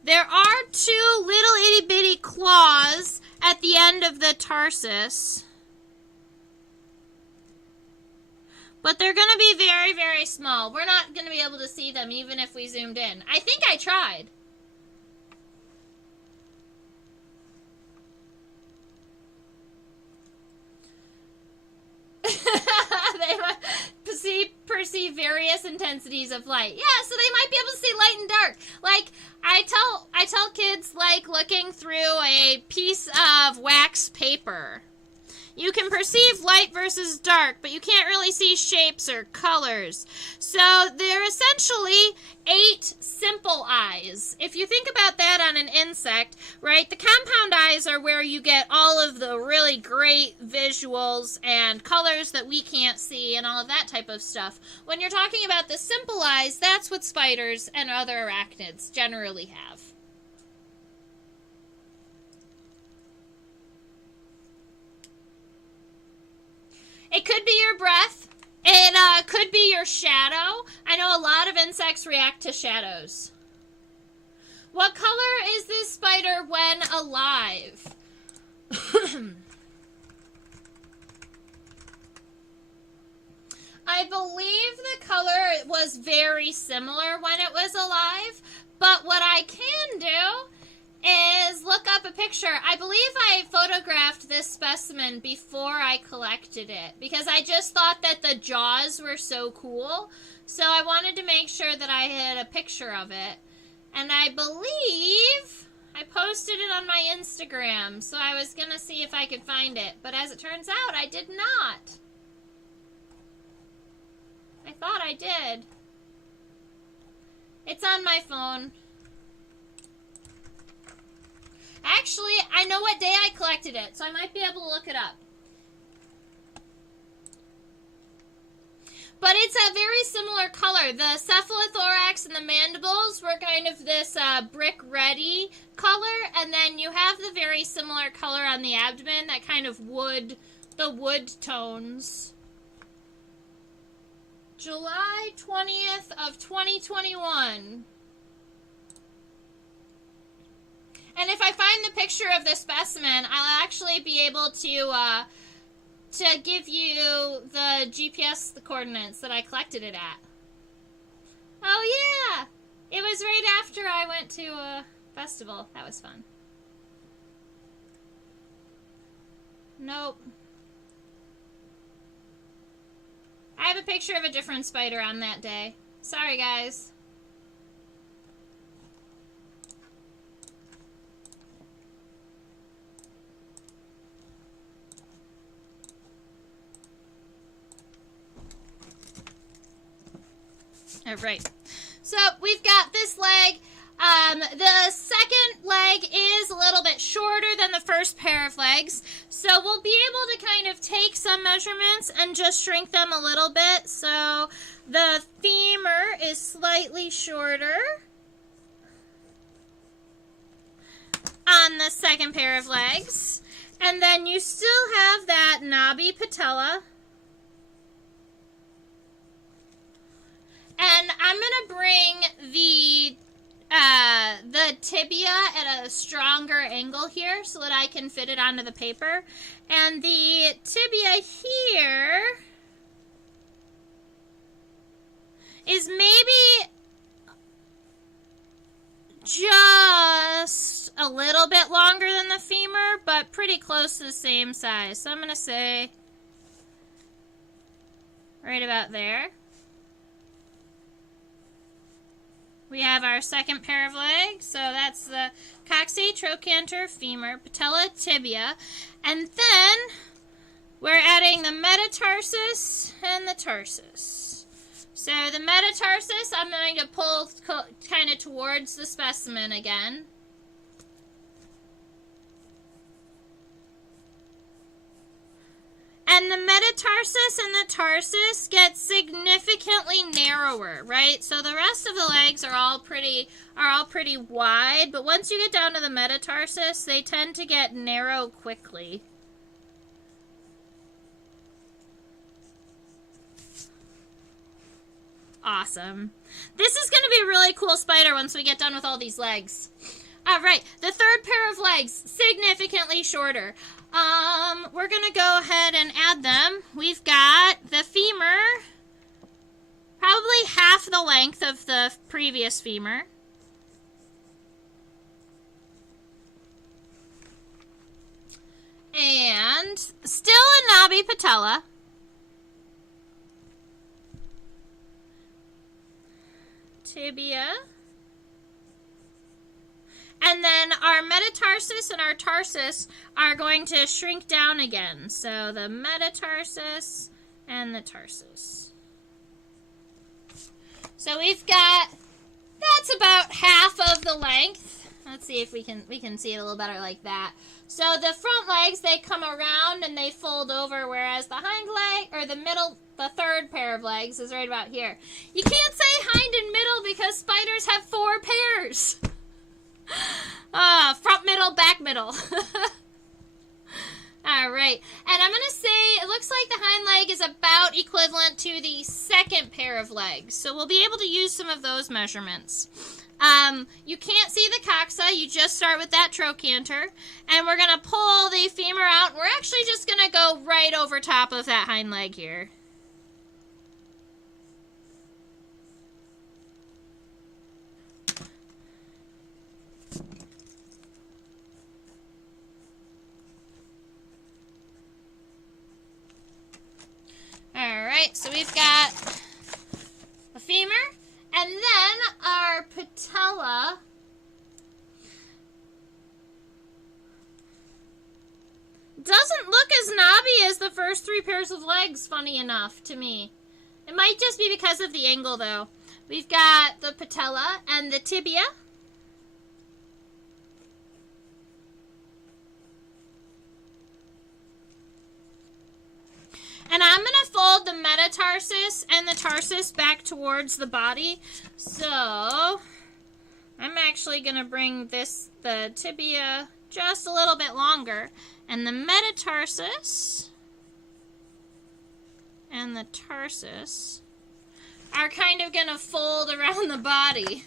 there are 2 little itty bitty claws at the end of the tarsus, but they're going to be very, very small. We're not going to be able to see them even if we zoomed in. I think I tried. They perceive various intensities of light. Yeah, so they might be able to see light and dark. Like, I tell kids, like, looking through a piece of wax paper. You can perceive light versus dark, but you can't really see shapes or colors. So they're essentially 8 simple eyes. If you think about that on an insect, right, the compound eyes are where you get all of the really great visuals and colors that we can't see and all of that type of stuff. When you're talking about the simple eyes, that's what spiders and other arachnids generally have. It could be your breath. It could be your shadow. I know a lot of insects react to shadows. What color is this spider when alive? I believe the color was very similar when it was alive, but what I can do is look up a picture. I believe I photographed this specimen before I collected it because I just thought that the jaws were so cool. So I wanted to make sure that I had a picture of it. And I believe I posted it on my Instagram. So I was going to see if I could find it. But as it turns out, I did not. I thought I did. It's on my phone. Actually, I know what day I collected it, so I might be able to look it up. But it's a very similar color. The cephalothorax and the mandibles were kind of this brick reddy color, and then you have the very similar color on the abdomen, that kind of wood, the wood tones. July 20th of 2021. And if I find the picture of the specimen, I'll actually be able to give you the GPS, the coordinates that I collected it at. Oh, yeah! It was right after I went to a festival. That was fun. Nope. I have a picture of a different spider on that day. Sorry, guys. All right, so we've got this leg. The second leg is a little bit shorter than the first pair of legs, so we'll be able to kind of take some measurements and just shrink them a little bit. So the femur is slightly shorter on the second pair of legs, and then you still have that knobby patella. And I'm going to bring the tibia at a stronger angle here so that I can fit it onto the paper. And the tibia here is maybe just a little bit longer than the femur, but pretty close to the same size. So I'm going to say right about there. We have our second pair of legs, so that's the coxae, trochanter, femur, patella, tibia, and then we're adding the metatarsus and the tarsus. So the metatarsus, I'm going to pull kind of towards the specimen again. And the metatarsus and the tarsus get significantly narrower, right? So the rest of the legs are all pretty wide, but once you get down to the metatarsus, they tend to get narrow quickly. Awesome. This is going to be a really cool spider once we get done with all these legs. All right, the third pair of legs, significantly shorter. We're going to go ahead and add them. We've got the femur, probably half the length of the previous femur. And still a knobby patella. Tibia. And then our metatarsus and our tarsus are going to shrink down again. So the metatarsus and the tarsus. So we've got, that's about half of the length. Let's see if we can see it a little better like that. So the front legs, they come around and they fold over, whereas the hind leg, or the middle, the third pair of legs is right about here. You can't say hind and middle because spiders have 4 pairs. Front, middle, back, middle. All right, and I'm going to say it looks like the hind leg is about equivalent to the second pair of legs. So we'll be able to use some of those measurements. You can't see the coxa. You just start with that trochanter. And we're going to pull the femur out. And we're actually just going to go right over top of that hind leg here. Alright, so we've got a femur, and then our patella doesn't look as knobby as the first 3 pairs of legs, funny enough, to me. It might just be because of the angle, though. We've got the patella and the tibia. And I'm going to fold the metatarsus and the tarsus back towards the body. So I'm actually going to bring the tibia just a little bit longer. And the metatarsus and the tarsus are kind of going to fold around the body.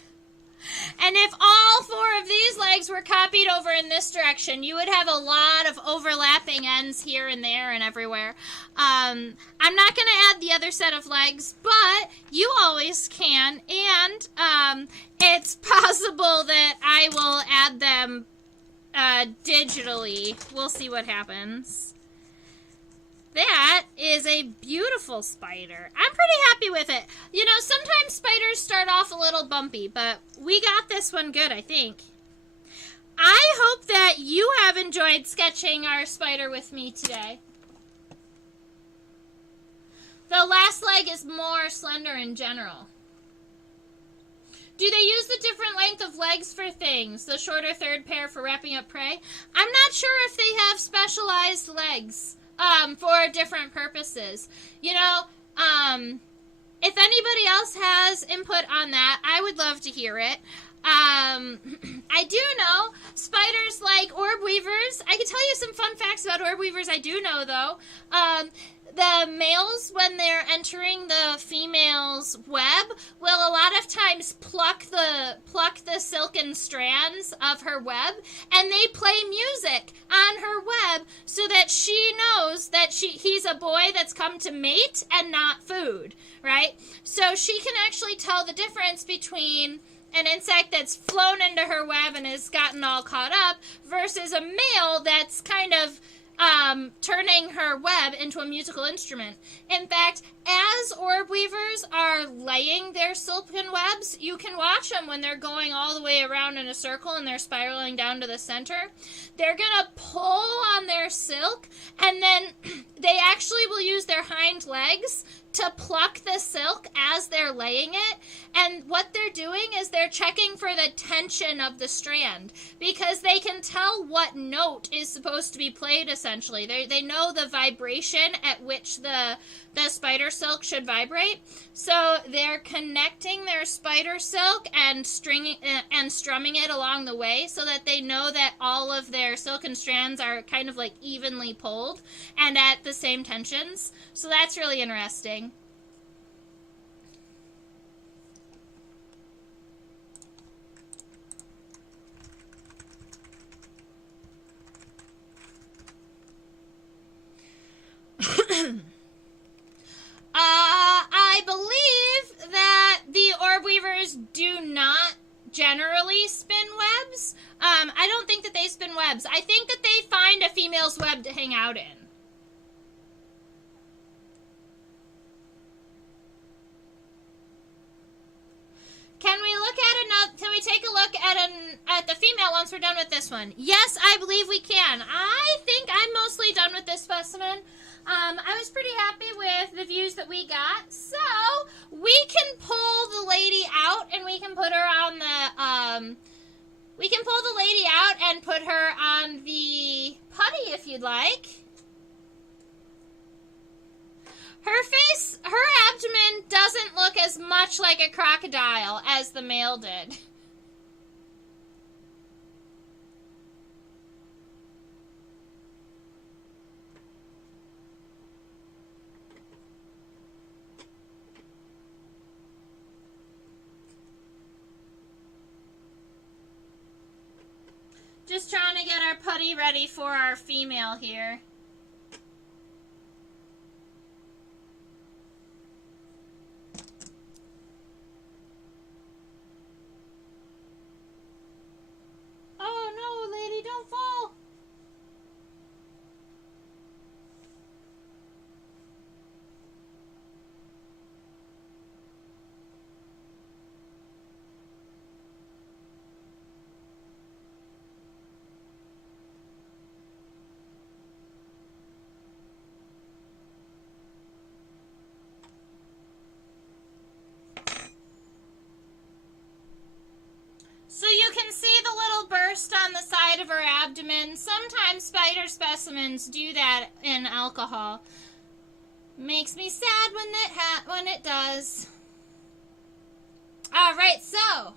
And if all 4 of these legs were copied over in this direction, you would have a lot of overlapping ends here and there and everywhere. I'm not going to add the other set of legs, but you always can. And it's possible that I will add them digitally. We'll see what happens. That is a beautiful spider. I'm pretty happy with it. You know, sometimes spiders start off a little bumpy, but we got this one good, I think. I hope that you have enjoyed sketching our spider with me today. The last leg is more slender in general. Do they use the different length of legs for things? The shorter third pair for wrapping up prey? I'm not sure if they have specialized legs. For different purposes. You know, if anybody else has input on that, I would love to hear it. I do know spiders like orb weavers. I can tell you some fun facts about orb weavers I do know, though. The males, when they're entering the female's web, will a lot of times pluck the silken strands of her web, and they play music on her web so that she knows that he's a boy that's come to mate and not food, right? So she can actually tell the difference between an insect that's flown into her web and has gotten all caught up versus a male that's kind of turning her web into a musical instrument. In fact, as orb weavers are laying their silken webs, you can watch them when they're going all the way around in a circle and they're spiraling down to the center. They're going to pull on their silk, and then they actually will use their hind legs to pluck the silk as they're laying it. And what they're doing is they're checking for the tension of the strand, because they can tell what note is supposed to be played, essentially. They know the vibration at which the spider silk should vibrate. So they're connecting their spider silk and strumming it along the way so that they know that all of their silken strands are kind of like evenly pulled and at the same tensions. So that's really interesting. I believe that the orb weavers do not generally spin webs. I don't think that they spin webs. I think that they find a female's web to hang out in. Can we look at Can we take a look at the female once we're done with this one? Yes, I believe we can. I think I'm mostly done with this specimen. I was pretty happy with the views that we got. So we can pull the lady out and we can put her on the we can pull the lady out and put her on the putty if you'd like. Her face, her abdomen doesn't look as much like a crocodile as the male did. Just trying to get our putty ready for our female here. Oh no, lady, don't fall. So you can see the little burst on the side of her abdomen. Sometimes spider specimens do that in alcohol. Makes me sad when it does. All right, so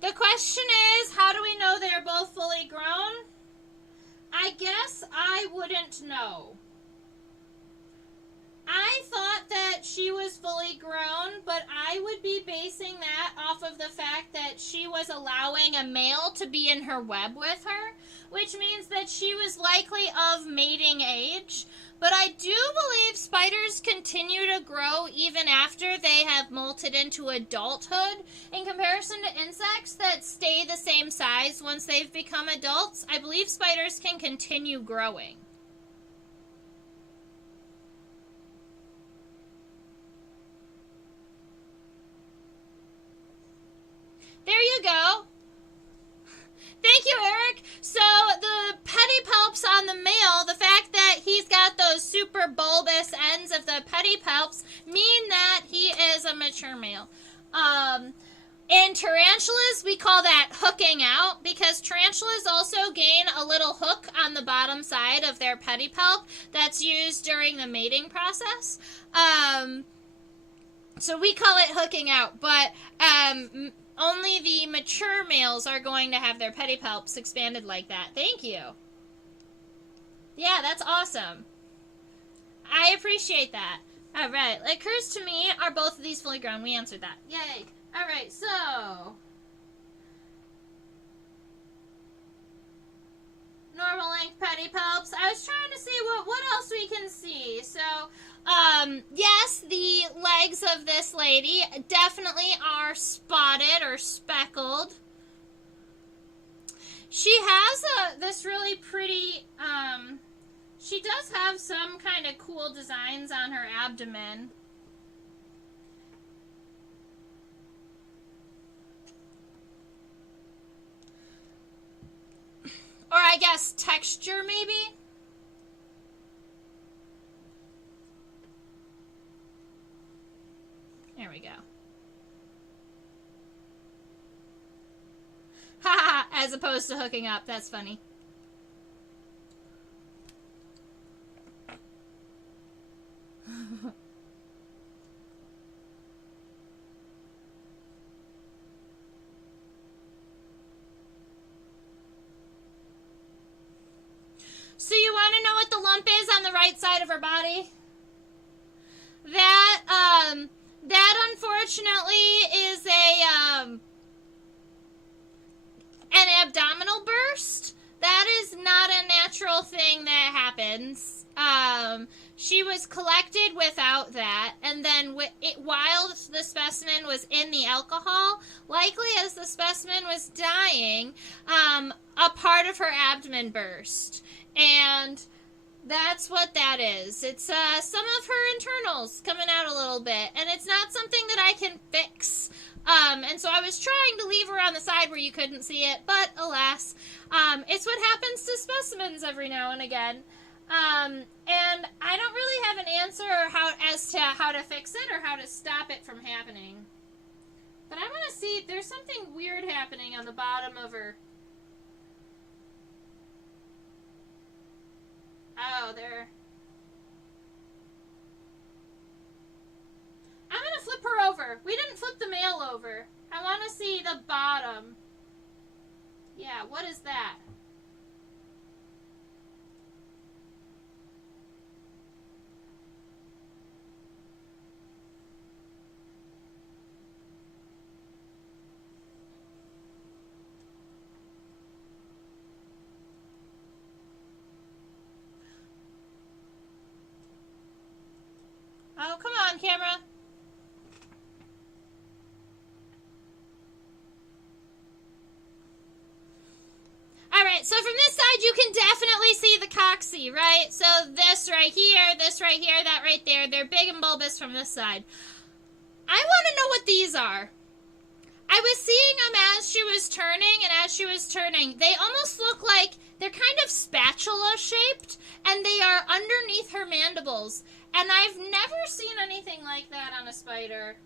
the question is, how do we know they're both fully grown? I guess I wouldn't know. I thought that she was fully grown, but I would be basing that off of the fact that she was allowing a male to be in her web with her, which means that she was likely of mating age. But I do believe spiders continue to grow even after they have molted into adulthood. In comparison to insects that stay the same size once they've become adults, I believe spiders can continue growing. There you go. Thank you, Eric. So the pedipalps on the male, the fact that he's got those super bulbous ends of the pedipalps mean that he is a mature male. In tarantulas, we call that hooking out because tarantulas also gain a little hook on the bottom side of their pedipalp that's used during the mating process. So we call it hooking out, but only the mature males are going to have their pedipalps expanded like that. Thank you. Yeah, that's awesome. I appreciate that. All right. It occurs to me, are both of these fully grown? We answered that. Yay. All right, so normal length pedipalps. I was trying to see what else we can see. So, yes, the legs of this lady definitely are spotted or speckled. She has this really pretty, she does have some kind of cool designs on her abdomen. Or I guess texture, maybe? There we go. Haha, as opposed to hooking up. That's funny. So you want to know what the lump is on the right side of her body? That unfortunately is an abdominal burst. That is not a natural thing that happens. She was collected without that, and then while the specimen was in the alcohol, likely as the specimen was dying, a part of her abdomen burst. And That's what that is. It's some of her internals coming out a little bit, and it's not something that I can fix. And so I was trying to leave her on the side where you couldn't see it, but alas, it's what happens to specimens every now and again. And I don't really have an answer as to how to fix it or how to stop it from happening. But I want to see, there's something weird happening on the bottom of her. Oh, there. I'm going to flip her over. We didn't flip the male over. I want to see the bottom. Yeah, what is that? Oh, come on, camera. Alright, so from this side you can definitely see the cocci, right? So this right here, that right there, they're big and bulbous from this side. I want to know what these are. I was seeing them as she was turning, and as she was turning, they almost look like they're kind of spatula shaped, and they are underneath her mandibles. And I've never seen anything like that on a spider.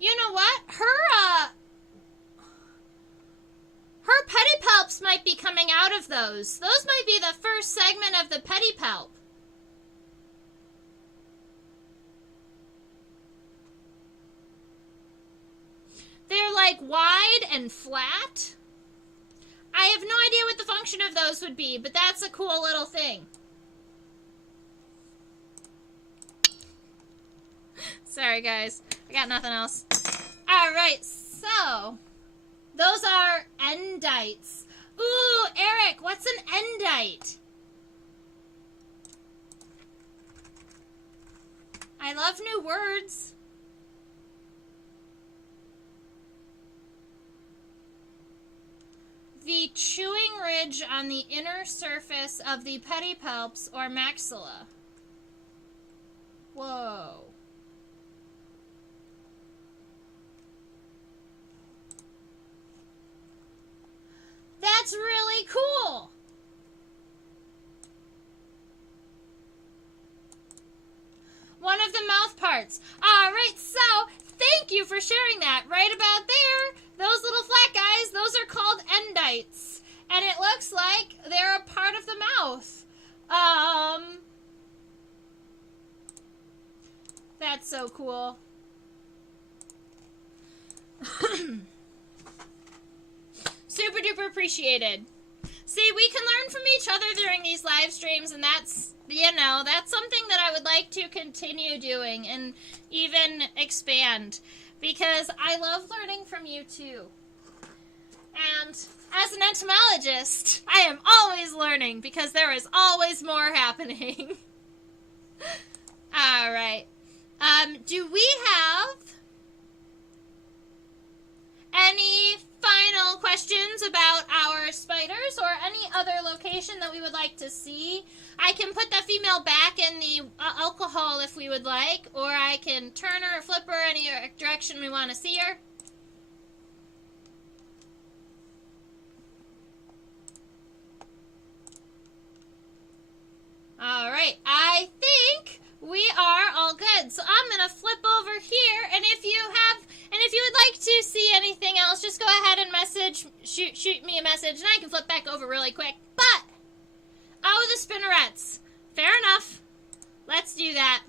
You know what? Her pedipalps might be coming out of those. Those might be the first segment of the pedipalp. They're like wide and flat. I have no idea what the function of those would be, but that's a cool little thing. Sorry, guys. I got nothing else. Alright, so those are endites. Ooh, Eric, what's an endite? I love new words. The chewing ridge on the inner surface of the pedipalps or maxilla. Whoa. That's really cool. One of the mouth parts. All right, so thank you for sharing that. Right about there, those little flat guys, those are called endites. And it looks like they're a part of the mouth. That's so cool. Super duper appreciated. See, we can learn from each other during these live streams, and that's, you know, that's something that I would like to continue doing and even expand, because I love learning from you too. And as an entomologist, I am always learning because there is always more happening. All right. Do we have any final questions about our spiders or any other location that we would like to see? I can put the female back in the alcohol if we would like, or I can turn her or flip her any direction we want to see her. All right, I think we are all good. So I'm going to flip over here, and if you would like to see anything else, just go ahead and shoot me a message, and I can flip back over really quick. But, oh, the spinnerets. Fair enough. Let's do that.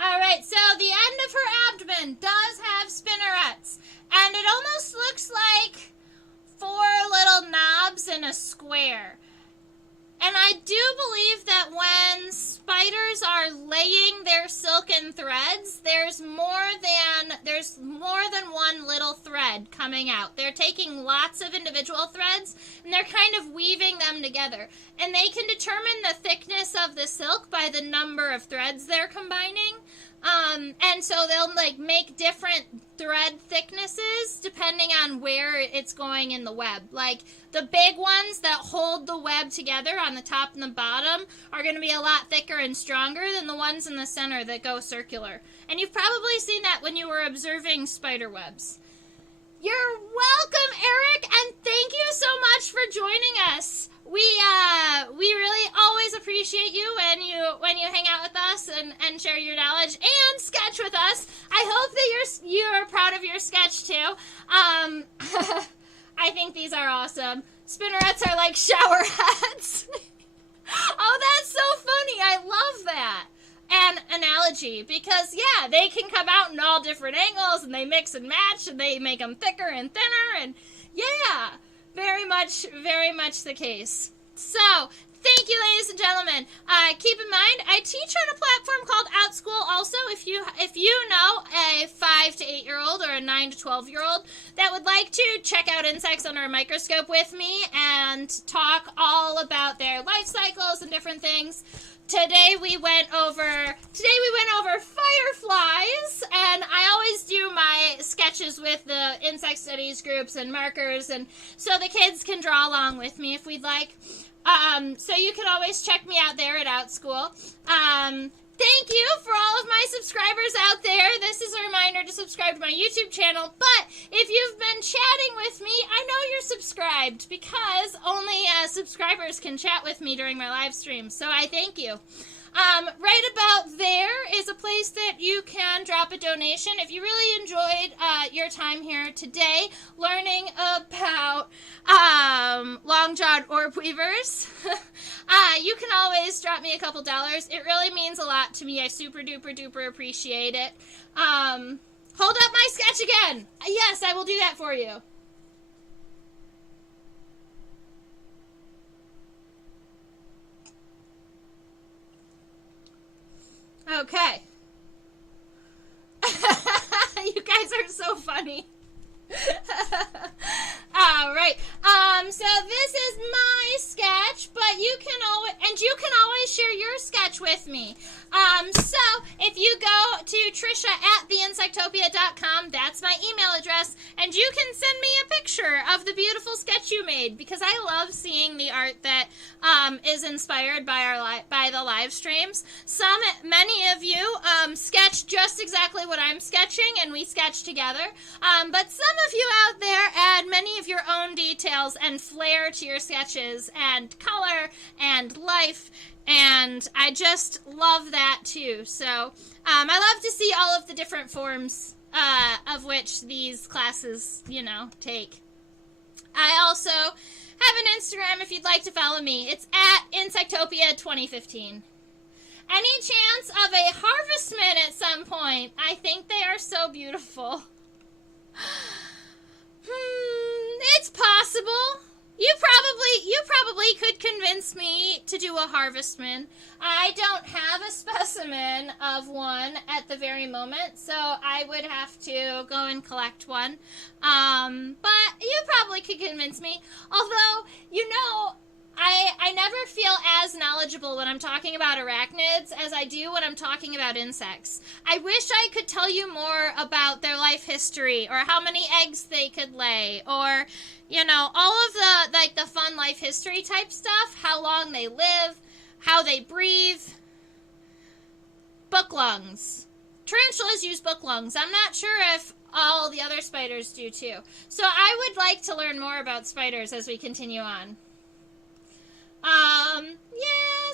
Alright, so the end of her abdomen does have spinnerets. And it almost looks like 4 little knobs in a square. And I do believe that when spiders are laying their silken threads, there's more than one little thread coming out. They're taking lots of individual threads and they're kind of weaving them together. And they can determine the thickness of the silk by the number of threads they're combining. And so they'll like make different thread thicknesses depending on where it's going in the web. Like the big ones that hold the web together on the top and the bottom are going to be a lot thicker and stronger than the ones in the center that go circular. And you've probably seen that when you were observing spider webs. You're welcome, Eric, and thank you so much for joining us. We really always appreciate you when you hang out with us and share your knowledge and sketch with us. I hope that you're proud of your sketch too. I think these are awesome. Spinnerets are like shower heads. Oh, that's so funny. I love that. An analogy, because yeah, they can come out in all different angles and they mix and match and they make them thicker and thinner, and yeah, very much the case. So thank you, ladies and gentlemen. Keep in mind, I teach on a platform called OutSchool. Also, if you know a 5 to 8 year old or a 9 to 12 year old that would like to check out insects under a microscope with me and talk all about their life cycles and different things. Today we went over fireflies, and I always do my sketches with the insect studies groups and markers, and so the kids can draw along with me if we'd like. So you can always check me out there at OutSchool. Thank you for all of my subscribers out there. This is a reminder to subscribe to my YouTube channel. But if you've been chatting with me, I know you're subscribed because only subscribers can chat with me during my live streams. So I thank you. Right about there is a place that you can drop a donation. If you really enjoyed your time here today learning about long-jawed orb weavers, you can always drop me a couple dollars. It really means a lot to me. I super duper duper appreciate it. Hold up my sketch again. Yes, I will do that for you. Okay. You guys are so funny. All right. So this is my sketch, but you can always share your sketch with me. So if you go to Trisha@theinsectopia.com, that's my email address, and you can send me a picture of the beautiful sketch you made, because I love seeing the art that is inspired by the live streams. Many of you sketch just exactly what I'm sketching, and we sketch together. But some of you out there add many of your own details and flair to your sketches, and color and life, and I just love that too. So I love to see all of the different forms of which these classes, take. I also have an Instagram if you'd like to follow me. It's @Insectopia2015. Any chance of a harvestman at some point? I think they are so beautiful. It's possible. You probably could convince me to do a harvestman. I don't have a specimen of one at the very moment, so I would have to go and collect one. But you probably could convince me. Although, I never feel as knowledgeable when I'm talking about arachnids as I do when I'm talking about insects. I wish I could tell you more about their life history, or how many eggs they could lay, or, all of the fun life history type stuff, how long they live, how they breathe. Book lungs. Tarantulas use book lungs. I'm not sure if all the other spiders do too. So I would like to learn more about spiders as we continue on.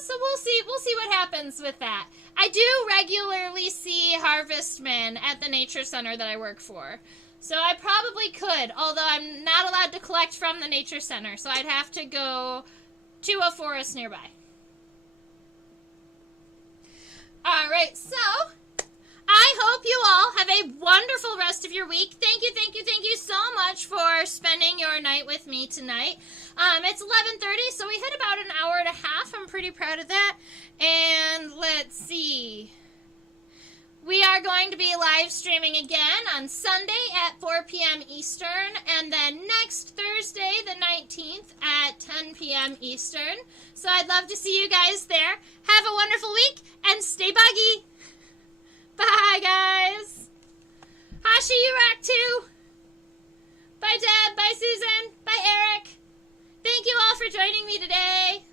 So we'll see what happens with that. I do regularly see harvestmen at the nature center that I work for. So I probably could, although I'm not allowed to collect from the nature center, so I'd have to go to a forest nearby. Alright, so I I hope you all have a wonderful rest of your week. Thank you so much for spending your night with me tonight. It's 11:30, so we hit about an hour and a half. I'm pretty proud of that. And let's see. We are going to be live streaming again on Sunday at 4 p.m. Eastern, and then next Thursday, the 19th, at 10 p.m. Eastern. So I'd love to see you guys there. Have a wonderful week, and stay buggy. Bye, guys. Hashi, you rock too. Bye, Deb. Bye, Susan. Bye, Eric. Thank you all for joining me today.